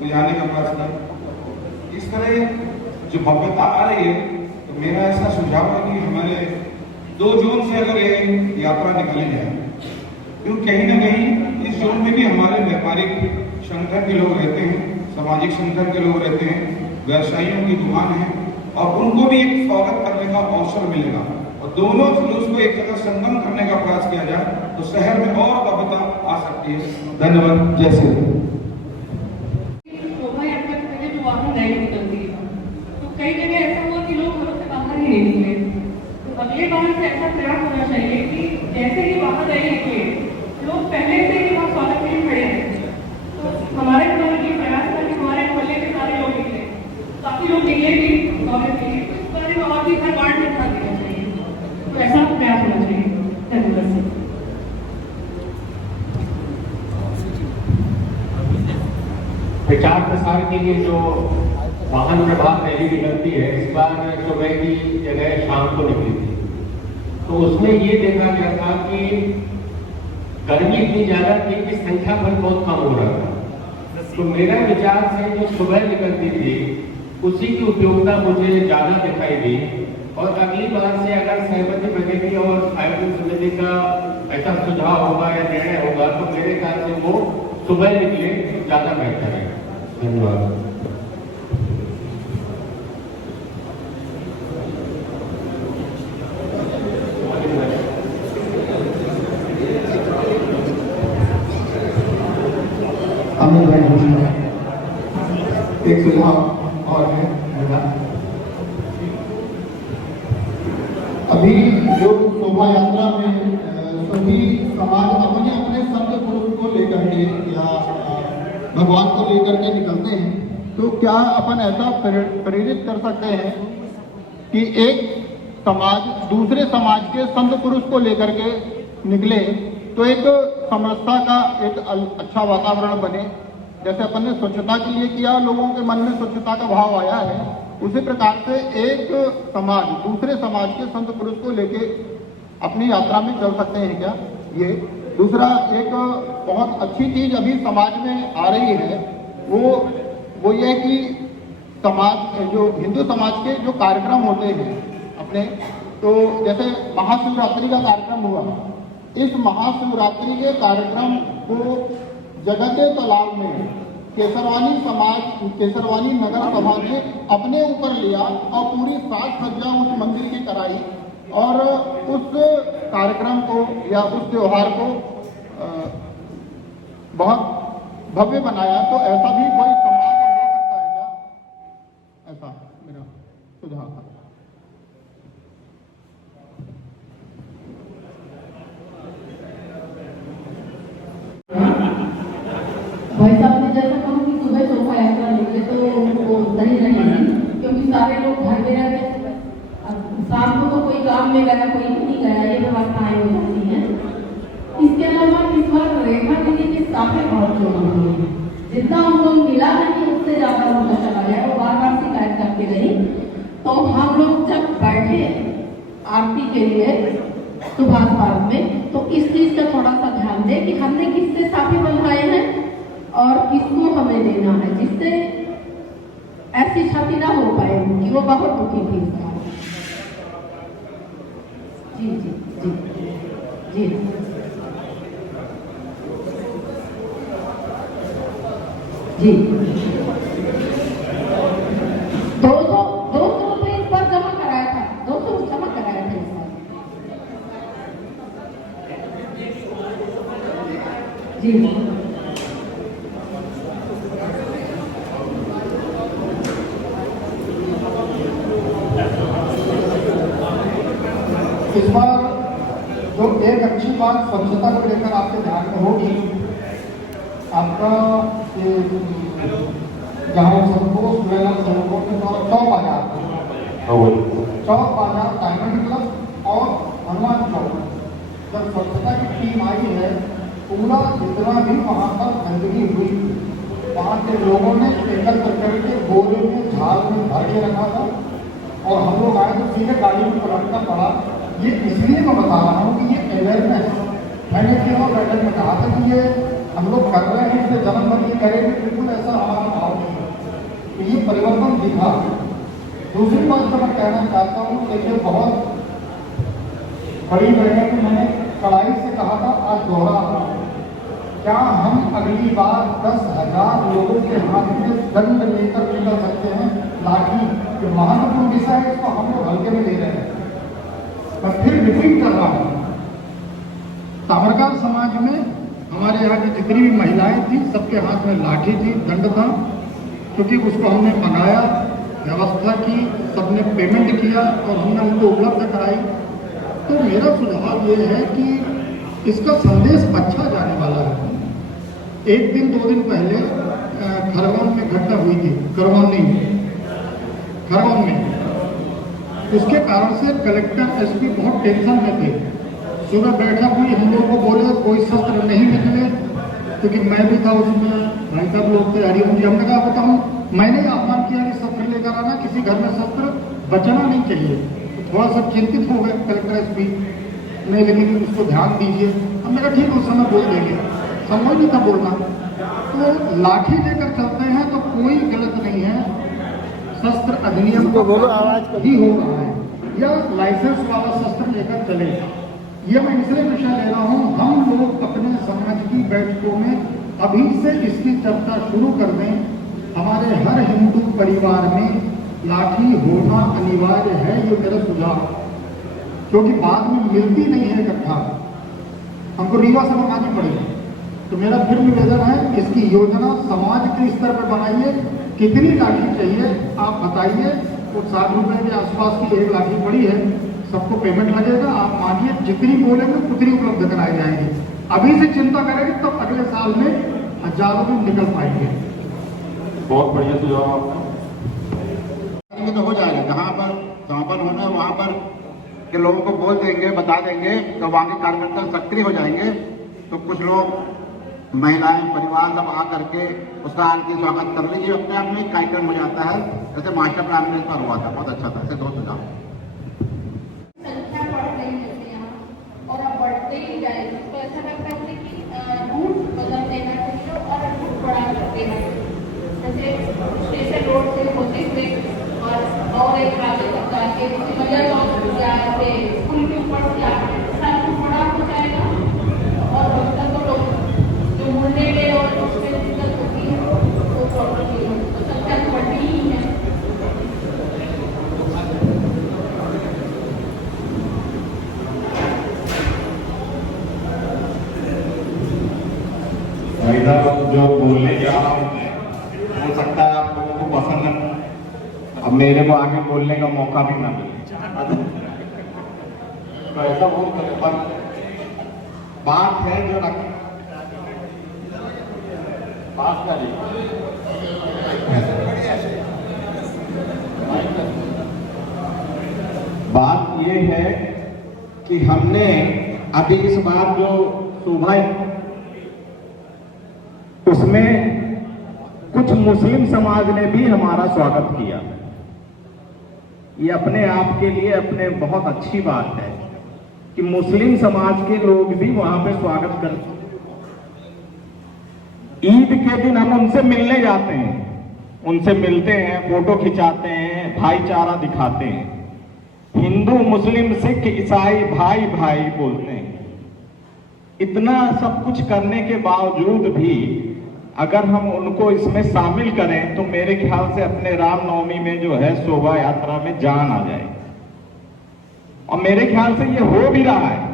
बुझाने का प्रयास किया। इस तरह जो भव्यता आ रही है, तो मेरा ऐसा सुझाव है कि हमारे 2 जोन से अगर ये यात्रा निकाली जाए, क्योंकि कहीं ना कहीं इस जोन में भी हमारे व्यापारिक संगठन के लोग रहते हैं, सामाजिक संगठन के लोग रहते हैं, व्यवसायियों की दुकान है, और उनको भी एक स्वागत करने का अवसर मिलेगा। और दोनों जुलूस को एक जगह संगम करने का प्रयास किया जाए तो शहर में और भव्यता आ सकती है। धन्यवाद। जय श्री राम। शोभा यात्रा के पहले जो वाहन रैली निकलती है, तो कई जगह ऐसा हुआ कि लोग घरों से बाहर ही नहीं निकले। तो अगले बार से ऐसा प्रयास होना चाहिए कि जैसे ही वाहन रैली निकले, लोग पहले से ही वहाँ स्वागत के लिए खड़े हैं। तो हमारे द्वारा ये प्रयास था कि हमारे मोहल्ले के सारे लोग निकले, काफी लोग निकले भी स्वागत के लिए। तो इस बारे में और भी हर वार्ड में ध्यान देना चाहिए, तो ऐसा प्रयास होना चाहिए। धन्यवाद। प्रचार प्रसार के लिए जो वाहन प्रभाग रैली निकलती है, इस बार सुबह की जगह शाम को निकली थी। तो उसमें ये देखा गया था कि गर्मी इतनी ज्यादा थी कि संख्या बल बहुत कम हो रहा था। तो मेरा विचार से जो सुबह निकलती थी उसी की उपयोगिता मुझे ज्यादा दिखाई दी। और अगली बार से अगर सहमति बनेगी और आयोजन समिति का ऐसा सुझाव होगा या निर्णय होगा, तो मेरे ख्याल से वो सुबह निकले ज्यादा बेहतर है। धन्यवाद। एक सुझाव और है मेरा। अभी जो शोभा यात्रा में सभी समाज अपने अपने संत पुरुष को लेकर के या भगवान को लेकर के निकलते हैं, तो क्या अपन ऐसा प्रेरित कर सकते हैं कि एक समाज दूसरे समाज के संत पुरुष को लेकर के निकले, तो एक समरसता का एक अच्छा वातावरण बने। जैसे अपन ने स्वच्छता के लिए किया, लोगों के मन में स्वच्छता का भाव आया है, उसी प्रकार से एक समाज दूसरे समाज के संत पुरुष को लेके अपनी यात्रा में चल सकते हैं क्या? ये दूसरा एक बहुत अच्छी चीज अभी समाज में आ रही है, वो ये कि समाज जो हिंदू समाज के जो कार्यक्रम होते हैं अपने, तो जैसे महाशिवरात्रि का कार्यक्रम हुआ, इस महाशिवरात्रि के कार्यक्रम को जगह के तालाब में केसरवानी नगर सभा ने अपने ऊपर लिया और पूरी साज सज्जा उस मंदिर की कराई और उस कार्यक्रम को या उस त्योहार को बहुत भव्य बनाया। तो ऐसा भी कोई समाज ले सकता है क्या? ऐसा मेरा सुझाव था। भाई साहब ने जैसा कहा कि सुबह शोभा यात्रा निकले तो वो सही नहीं, क्योंकि सारे लोग घर में रहते हैं। अब शाम को तो कोई काम में गया, कोई नहीं गया, ये व्यवस्थाएं हो जाती हैं। इसके अलावा इस बार रेखा दीदी के साफे बहुत जरूरी है। जितना उनको मिला नहीं उससे ज्यादा उनका चला गया, वो बार बार शिकायत करते रही। तो हम लोग जब बैठे आरती के लिए सुभाष पार्क में, तो इस चीज का थोड़ा सा ध्यान दें कि हमने किससे साफे बंधवाए हैं और किसको हमें देना है, जिससे ऐसी क्षति ना हो पाए उनकी। वो बहुत दुखी थी। जी जी 200 रुपये इस बार जमा कराया था, 200 जमा कराया था इस बार। जी इस बार जो एक अच्छी बात स्वच्छता को लेकर आपके ध्यान में होगी, आपका ये जहाँ संतोष मेला संतोष के द्वारा चौक बाजार डायमंड क्लब और हनुमान चौक, जब स्वच्छता की टीम आई है, पूरा जितना भी वहाँ पर गंदगी हुई, वहाँ के लोगों ने एकत्र करके बोरे में झाड़ में भर के रखा था और हम लोग आए तो सीधे गाड़ी में पलटना पड़ा। ये इसलिए मैं बता रहा हूँ कि ये अवेयरनेस, मैंने कि बैठक में कहा था कि ये हम लोग कर रहे हैं, इसलिए जन्मबंदी करेंगे, बिल्कुल ऐसा हमारा भाव नहीं है। तो ये परिवर्तन दिखा। दूसरी बात जो मैं कहना चाहता हूँ, देखिए बहुत बड़ी बैठक में मैंने कड़ाई से कहा था, आज दोहरा रहा हूँ, क्या हम अगली बार 10,000 लोगों के हाथ में दंड लेकर निकल सकते हैं? लाठी जो महत्वपूर्ण विषय है, इसको हम लोग हल्के में ले रहे हैं। मैं फिर रिपीट कर रहा हूँ, तामरकार समाज में हमारे यहाँ की जितनी भी महिलाएं थी, सबके हाथ में लाठी थी, दंड था, क्योंकि उसको हमने मंगाया, व्यवस्था की, सबने पेमेंट किया और हमने उनको उपलब्ध कराई। तो मेरा सुझाव ये है कि इसका संदेश अच्छा जाने वाला है। एक दिन 2 दिन पहले खरगोन में घटना हुई थी, खरगोन में उसके कारण से कलेक्टर एसपी बहुत टेंशन में थे। सुबह बैठक हुई, हम लोग को बोले कोई शस्त्र नहीं निकले, क्योंकि मैं भी था उसमें, भाई साहब लोग थे, हरिओम जी। हमने कहा बताऊँ, मैंने आह्वान किया कि शस्त्र लेकर आना, किसी घर में शस्त्र बचना नहीं चाहिए। तो थोड़ा सा चिंतित हो गए कलेक्टर एसपी नहीं, लेकिन उसको ध्यान दीजिए। हमने कहा ठीक, उस समय बोल देंगे, संभव नहीं था बोलना। तो लाठी लेकर चलते हैं तो कोई गलत नहीं है, शस्त्र अधिनियम को ही हो रहा है, या लाइसेंस वाला शस्त्र लेकर चले। ये मैं इसलिए विषय ले रहा हूँ, हम लोग अपने समाज की बैठकों में अभी से इसकी चर्चा शुरू कर दें। हमारे हर हिंदू परिवार में लाठी होना अनिवार्य है, ये मेरा सुझाव, क्योंकि बाद में मिलती नहीं है इकट्ठा, हमको रीवा से मंगानी पड़ेगी। तो मेरा फिर निवेदन है, इसकी योजना समाज के स्तर पर बनाइए। कितनी लाठी चाहिए आप बताइए, तो 60 रुपए के आसपास की एक लाठी पड़ी है, सबको पेमेंट लगेगा। आप मानिए जितनी बोलेंगे उतनी उपलब्ध कराई जाएगी। अभी से चिंता करेंगे तब अगले साल में हजारों भी निकल पाएंगे। बहुत बढ़िया सुझाव आपका। तो हो जाएगा, जहाँ पर समापन होना है वहाँ पर के लोगों को बोल देंगे, बता देंगे, तो वहाँ के कार्यकर्ता सक्रिय हो जाएंगे। तो कुछ लोग, महिलाएं, परिवार सब आ करके उसका आरती स्वागत कर लीजिए। अपने आप में एक कार्यक्रम हो जाता है, जैसे मास्टर प्लान में इस बार हुआ था, बहुत अच्छा था। ऐसे 2 सुझाव। संख्या बढ़ गई है यहाँ और अब बढ़ते ही जाएगी, तो ऐसा लगता है कि रूट बदल देना चाहिए और रूट बढ़ा कर देना चाहिए। जैसे स्टेशन रोड से होते हुए और एक आगे तक जाके सिमरिया चौक या से पुल के ऊपर से सब कुछ बड़ा हो जाएगा और बचपन तो लोग जो मुड़ने में और उसमें दिक्कत होती है वो प्रॉब्लम नहीं होती, तो संख्या तो बढ़नी ही है। भाई साहब जो बोलने जा रहा हूँ, हो सकता है आप लोगों को पसंद न, अब मेरे को आगे बोलने का मौका भी ना मिले, तो ऐसा बोल कर, पर बात है जो बात करिए। बात ये है कि हमने अभी इस बार जो शोभा, उसमें कुछ मुस्लिम समाज ने भी हमारा स्वागत किया। ये अपने आप के लिए अपने बहुत अच्छी बात है कि मुस्लिम समाज के लोग भी वहां पे स्वागत करते हैं। ईद के दिन हम उनसे मिलने जाते हैं, उनसे मिलते हैं, फोटो खिंचाते हैं, भाईचारा दिखाते हैं। हिंदू, मुस्लिम, सिख, ईसाई भाई भाई बोलते हैं। इतना सब कुछ करने के बावजूद भी अगर हम उनको इसमें शामिल करें तो मेरे ख्याल से अपने रामनवमी में जो है शोभा यात्रा में जान आ जाए, और मेरे ख्याल से ये हो भी रहा है।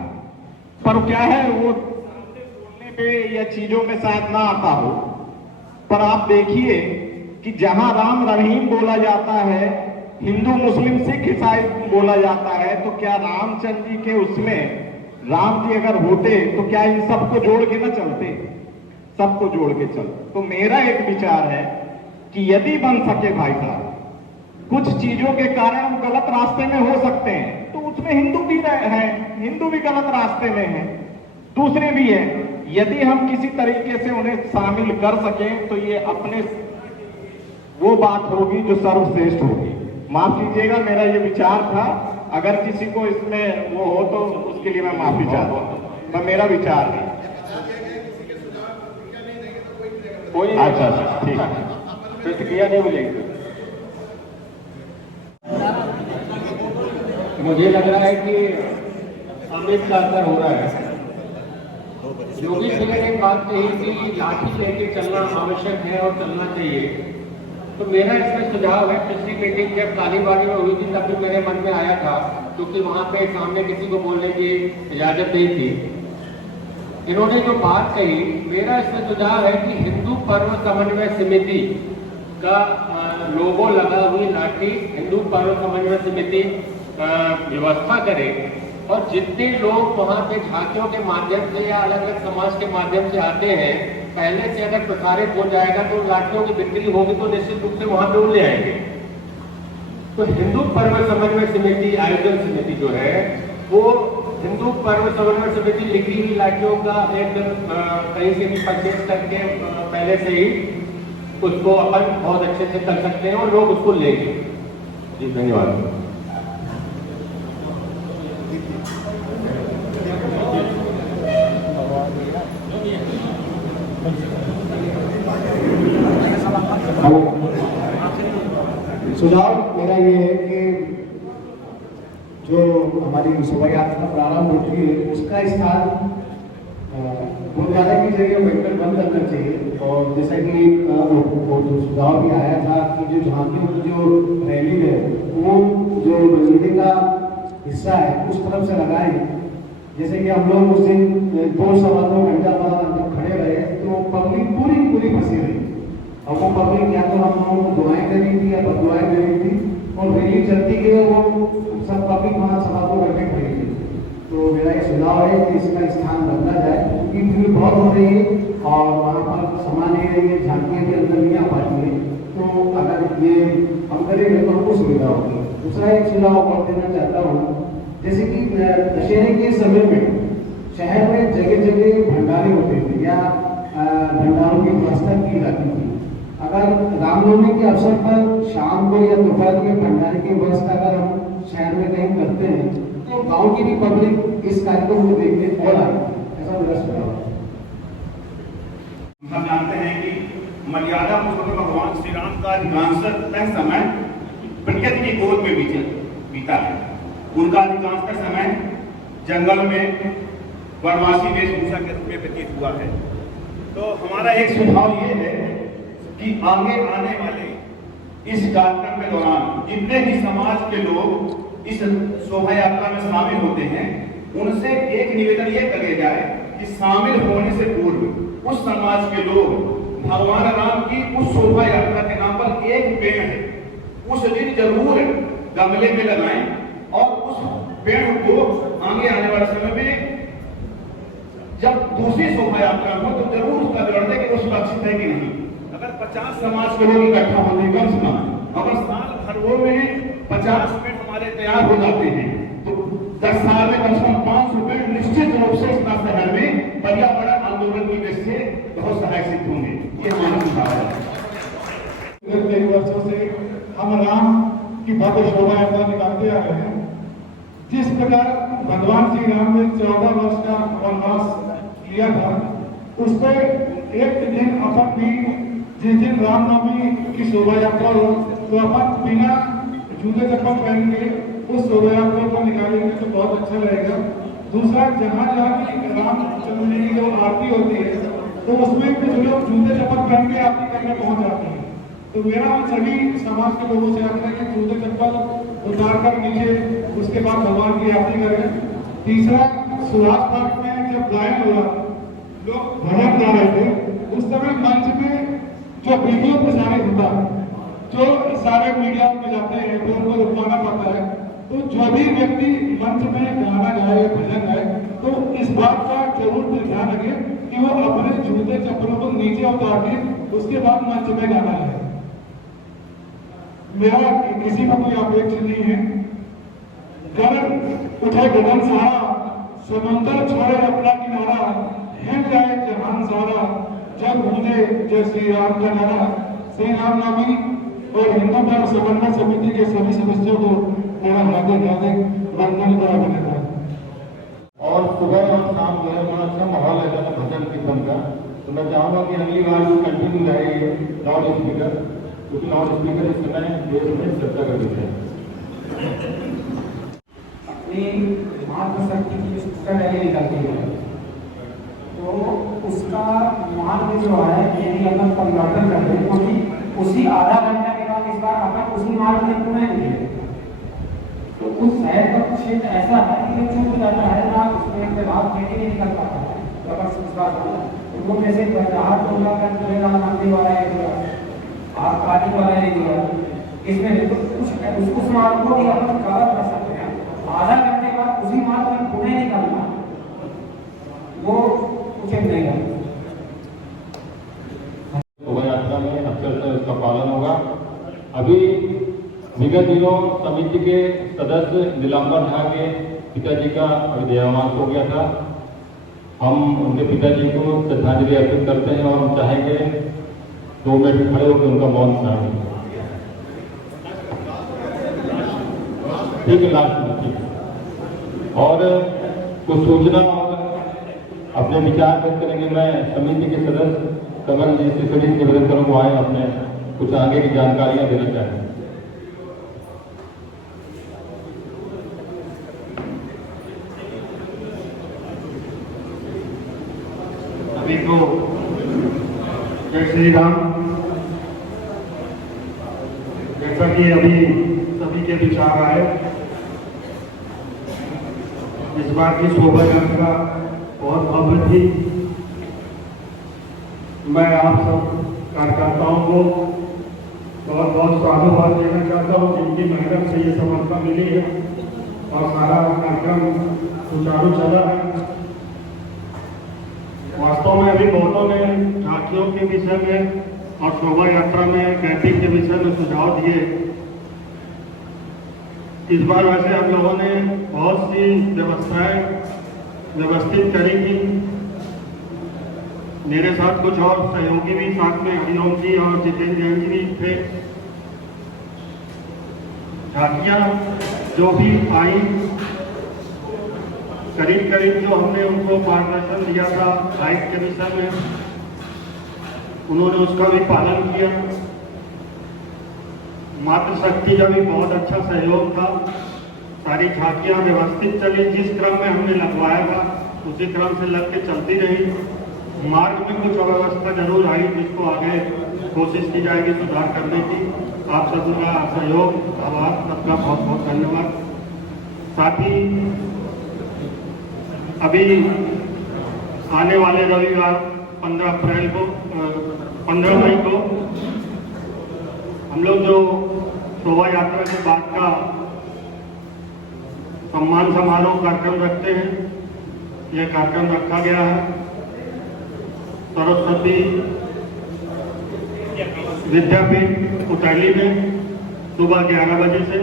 पर क्या है, वो बोलने पे या चीजों में शायद ना आता हो, पर आप देखिए कि जहां राम रहीम बोला जाता है, हिंदू मुस्लिम सिख ईसाई बोला जाता है, तो क्या रामचंद्र जी के उसमें राम जी अगर होते तो क्या इन सबको जोड़ के ना चलते, सबको जोड़ के चल। तो मेरा एक विचार है कि यदि बन सके भाई साहब, कुछ चीजों के कारण हम गलत रास्ते में हो सकते हैं, तो उसमें हिंदू भी हैं, हिंदू भी गलत रास्ते में हैं, दूसरे भी हैं। यदि हम किसी तरीके से उन्हें शामिल कर सकें तो ये अपने वो बात होगी जो सर्वश्रेष्ठ होगी। माफ कीजिएगा, मेरा ये विचार था, अगर किसी को इसमें वो हो तो उसके लिए मैं माफी चाहता हूँ, पर मेरा विचार है। कोई अच्छा ठीक है, प्रतिक्रिया नहीं मिलेगी। मुझे लग रहा है कि अमृत का असर हो रहा है। योगी जी ने एक बात कही कि लाठी लेके चलना आवश्यक है और चलना चाहिए, तो मेरा इसमें सुझाव है, पिछली मीटिंग जब कालीबाड़ी में हुई थी तब भी मेरे मन में आया था, क्योंकि वहां पे सामने किसी को बोलने की इजाजत नहीं थी। इन्होंने जो बात कही, मेरा इसमें सुझाव है कि हिंदू पर्व समन्वय समिति का लोगो लगा हुई लाठी हिंदू पर्व समन्वय समिति व्यवस्था करे, और जितने लोग वहां पे झांकियों के माध्यम से या अलग अलग समाज के माध्यम से आते हैं, पहले से अगर प्रसारित हो जाएगा तो लाठियों की बिक्री होगी तो निश्चित रूप से वहां पे ले आएंगे। तो हिंदू पर्व समन्वय समिति आयोजन समिति जो है, वो हिंदू पर्व समन्वय समिति लिखी हुई लाठियों का एक कहीं से भी परचेज करके पहले से ही उसको अपन बहुत अच्छे से कर सकते हैं और लोग उसको लेंगे। जी धन्यवाद। सुझाव मेरा ये है कि जो हमारी शोभा यात्रा प्रारंभ होती है उसका स्थान गुरुद्वारा की जगह बैठकर बंद करना चाहिए। और जैसा कि वो जो सुझाव भी आया था कि जो झांकियों की जो रैली है वो जो मस्जिद का हिस्सा है उस तरफ से लगाए। जैसे कि हम लोग उस दिन 2-2 घंटा बाद खड़े रहे तो पब्लिक पूरी फंसी रही, और वो पब्लिक या तो हम लोगों को दुआएं दे रही थी या बददुआएं दे रही थी, और रैली चलती गई वो सब पब्लिक वहाँ सभा को बैठे खड़ी थी। तो मेरा एक सुझाव है कि इसका स्थान बदला जाए, क्योंकि भीड़ बहुत हो रही है और वहाँ पर समा नहीं रही है, झांकियाँ के अंदर नहीं आ पाती है। तो अगर ये हम करेंगे तो हमको सुविधा होगी। दूसरा एक सुझाव और देना चाहता हूँ, जैसे कि दशहरे के समय में शहर में जगह जगह भंडारे होते थे या भंडारों की व्यवस्था की जाती थी। अगर रामनवमी के अवसर पर शाम को या दोपहर में भंडारे की व्यवस्था अगर हम शहर में कहीं करते हैं तो गांव की भी पब्लिक इस कार्यक्रम को देखने और आए, ऐसा मेरा सुझाव है। हम जानते हैं कि मर्यादा पुरुषोत्तम भगवान श्री राम का अधिकांशतः समय प्रकृति की गोद में बीता है। उनका अधिकांशतः समय जंगल में वनवासी वेशभूषा के रूप में व्यतीत हुआ है। तो हमारा एक सुझाव ये है कि आगे आने वाले इस कार्यक्रम के दौरान जितने भी समाज के लोग इस शोभा यात्रा में शामिल होते हैं, उनसे एक निवेदन ये करे जाए कि शामिल होने से पूर्व उस समाज के लोग भगवान राम की उस शोभा यात्रा के नाम पर एक पेड़ है उस दिन जरूर गमले में लगाएं, और उस पेड़ को आगे आने वाले समय में जब दूसरी शोभा यात्रा हो तो जरूर उसका विवरण दें कि वो सुरक्षित है कि नहीं। अगर 50 समाज के लोग इकट्ठा होने कम से कम, अगर साल भर में 50 पेड़ हमारे तैयार हो जाते हैं तो 10 साल में कम से कम 500 पेड़ निश्चित रूप से इस शहर में पर्यावरण आंदोलन की वजह से बहुत सहायक सिद्ध होंगे। ये हमारा सुझाव है। कई वर्षों से हम राम की भव्य शोभा यात्रा निकालते आ रहे हैं। जिस प्रकार भगवान श्री राम ने 14 वर्ष का वनवास लिया था, उस पर एक दिन अपन भी जिस दिन रामनवमी की शोभा यात्रा हो तो अपन बिना जूते चप्पल पहन के उस शोभा यात्रा को निकालेंगे तो बहुत अच्छा रहेगा। दूसरा, जहाँ जहाँ की रामचंद्र जी की जो आरती होती है तो उसमें कुछ लोग जूते चप्पल पहन के आरती करने पहुंच जाते हैं। तो मेरा उन सभी समाज के लोगों से आग्रह है कि जूते चप्पल उतार कर नीचे उसके बाद भगवान की आरती करें। तीसरा, सुभाष पार्क में जब गायन हुआ, लोग भजन गा रहे थे, उस समय मंच में जो वीडियो प्रसारित होता है, जो सारे मीडिया में जाते हैं तो उनको रुकवाना पड़ता है, तो जो भी व्यक्ति मंच में गाना गाए, भजन गाए, तो इस बात का जरूर ध्यान रखें कि वो अपने जूते चप्पलों को नीचे उतार के उसके बाद मंच में गाना गाए। मेरा किसी का कोई अपेक्षा नहीं है। गगन उठे गगन सहारा, समुंदर छोड़े अपना किनारा, हिल जाए जहान सारा, जब गूंजे जय श्री राम का नारा। श्री राम नामी और हिंदू धर्म समन्वय समिति के सभी सदस्यों को मेरा हार्दिक हार्दिक वंदन और अभिनंदन। और सुबह और शाम जो है बड़ा अच्छा माहौल है भजन कीर्तन का। तो मैं चाहूँगा कि अगली बार भी कंटिन्यू रहे लाउड स्पीकर, क्योंकि लाउड स्पीकर इस समय देश में चर्चा का विषय है। अपनी मातृशक्ति की पुस्तक रैली निकलती है तो उसका मार्ग जो है यदि अपन परिवर्तन कर दें, क्योंकि उसी आधा घंटा के बाद इस बार अपन उसी मार्ग में पुनः निकले, तो उस शहर का क्षेत्र ऐसा है कि छूट जाता है ना, उसमें प्रभाव खेती नहीं निकल पाता है। तो अगर इस बार वो जैसे बदलाव होगा कर मंदिर वाला एरिया, आप काली वाला एरिया, इसमें कुछ उस मार्ग को भी अपन कवर कर सकते हैं। आधा घंटे बाद उसी मार्ग में पुणे निकलना वो उचित नहीं है। शोभा यात्रा में अक्षर से उसका पालन होगा। अभी विगत दिनों समिति के सदस्य नीलांबर झा के पिताजी का देहांत हो गया था। हम उनके पिताजी को श्रद्धांजलि अर्पित करते हैं और हम चाहेंगे 2 मिनट खड़े होकर उनका मौन धारण करें। ठीक है, लास्ट में ठीक है। और कुछ सूचना और अपने विचार व्यक्त करेंगे। मैं समिति के सदस्य कमल जी से सभी निवेदन करूँगा आए अपने कुछ आगे की जानकारियां देना चाहेंगे। सभी को जय श्री राम। जैसा कि अभी सभी के विचार आए, इस बार की शोभा यात्रा बहुत भव्य थी। मैं आप सब कार्यकर्ताओं को बहुत बहुत साधुवाद देना चाहता हूँ, जिनकी मेहनत से ये सफलता मिली है और सारा कार्यक्रम सुचारू चला है। वास्तव में अभी बहुतों ने झांकियों के विषय में और शोभा यात्रा में कैंपिंग के विषय में सुझाव दिए। इस बार वैसे हम लोगों ने बहुत सी व्यवस्थाएं व्यवस्थित करी थी। मेरे साथ कुछ और सहयोगी भी साथ में हरिओम जी और जितेंद्र जैन जी भी थे। झांकियां जो भी आई, करीब करीब जो हमने उनको मार्गदर्शन दिया था हाइट के विषय में, उन्होंने उसका भी पालन किया। मातृशक्ति का भी बहुत अच्छा सहयोग था। सारी झांकियां व्यवस्थित चली, जिस क्रम में हमने लगवाया था उसी क्रम से लग के चलती रही। मार्ग में कुछ अव्यवस्था जरूर आई, जिसको आगे कोशिश की जाएगी सुधार करने की। आप सबका सहयोग, आभार, सबका बहुत बहुत धन्यवाद। साथ ही अभी आने वाले रविवार 15 मई को हम लोग जो शोभा यात्रा के बाद का सम्मान समारोह कार्यक्रम रखते हैं, यह कार्यक्रम रखा गया है सरस्वती विद्यापीठ उतैली में सुबह 11 बजे से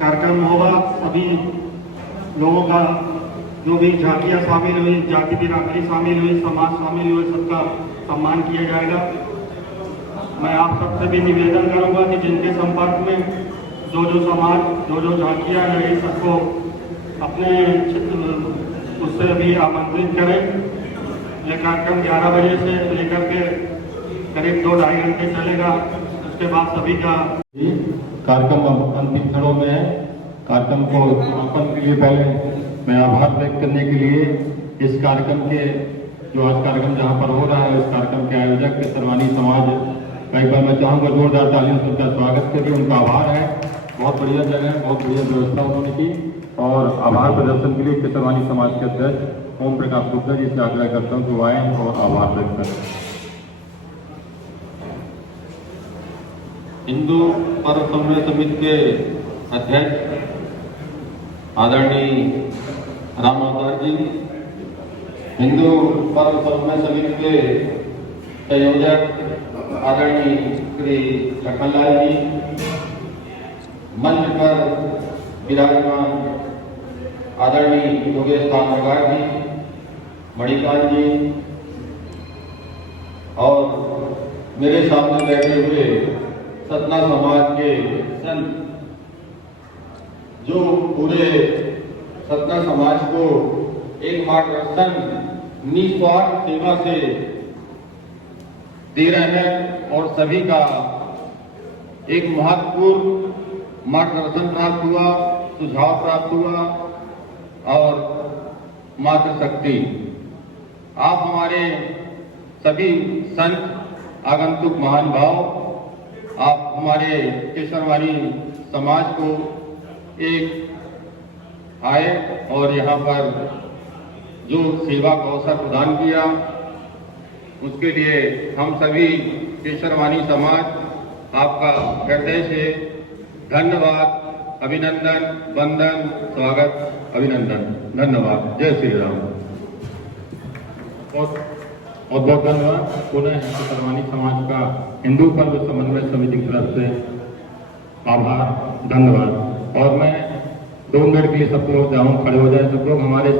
कार्यक्रम होगा। सभी लोगों का जो भी झांकियां शामिल हुई, जाति बिरादरी शामिल हुई, समाज शामिल हुए, सबका सम्मान किया जाएगा। मैं आप सबसे भी निवेदन करूंगा कि जिनके संपर्क में जो समाज, जो झांकियां हैं, इस सबको अपने क्षेत्र उससे भी आमंत्रित करें। यह कार्यक्रम 11 बजे से लेकर के करीब 2-2.5 घंटे चलेगा। उसके बाद सभी का कार्यक्रम अंतिम क्षणों में है। कार्यक्रम को समापन के लिए पहले मैं आभार व्यक्त करने के लिए इस कार्यक्रम के जो आज कार्यक्रम जहाँ पर हो रहा है, इस कार्यक्रम के आयोजक केसरवानी समाज का एक बार मैं चाहूँगा जोरदार तालियों से उनका स्वागत करिए। उनका आभार है, बहुत बढ़िया जगह है, बहुत बढ़िया व्यवस्था उन्होंने की। और आभार प्रदर्शन के लिए केसरवानी समाज के अध्यक्ष ओम प्रकाश गुप्ता जी से आग्रह करता हूँ कि वो आए और आभार व्यक्त करें। हिंदू पर्व समन्वय समिति के अध्यक्ष आदरणीय राम अवतार जी, हिंदू पर्व समन्वय समिति के संयोजक आदरणीय श्री लखनलाल जी, मंच पर विराजमान आदरणीय योगेश ताम्रकार जी, मणिकांत जी और मेरे सामने बैठे हुए सतना समाज के संत जो पूरे सतना समाज को एक मार्गदर्शन निस्वार्थ सेवा से दे रहे हैं और सभी का एक महत्वपूर्ण मार्गदर्शन प्राप्त हुआ, सुझाव प्राप्त हुआ और मातृशक्ति आप हमारे सभी संत आगंतुक महान भाव, आप हमारे केसरवानी समाज को एक आए और यहाँ पर जो सेवा का अवसर प्रदान किया उसके लिए हम सभी केसरवानी समाज आपका हृदय से धन्यवाद, अभिनंदन, वंदन, स्वागत, अभिनंदन, धन्यवाद। जय श्री राम। बहुत बहुत धन्यवाद। पुनः केसरवानी समाज का हिंदू पर्व समन्वय समिति की तरफ से आभार, धन्यवाद। और मैं 2 मिनट के लिए सब लोग खड़े हो जाए, सब लोग हमारे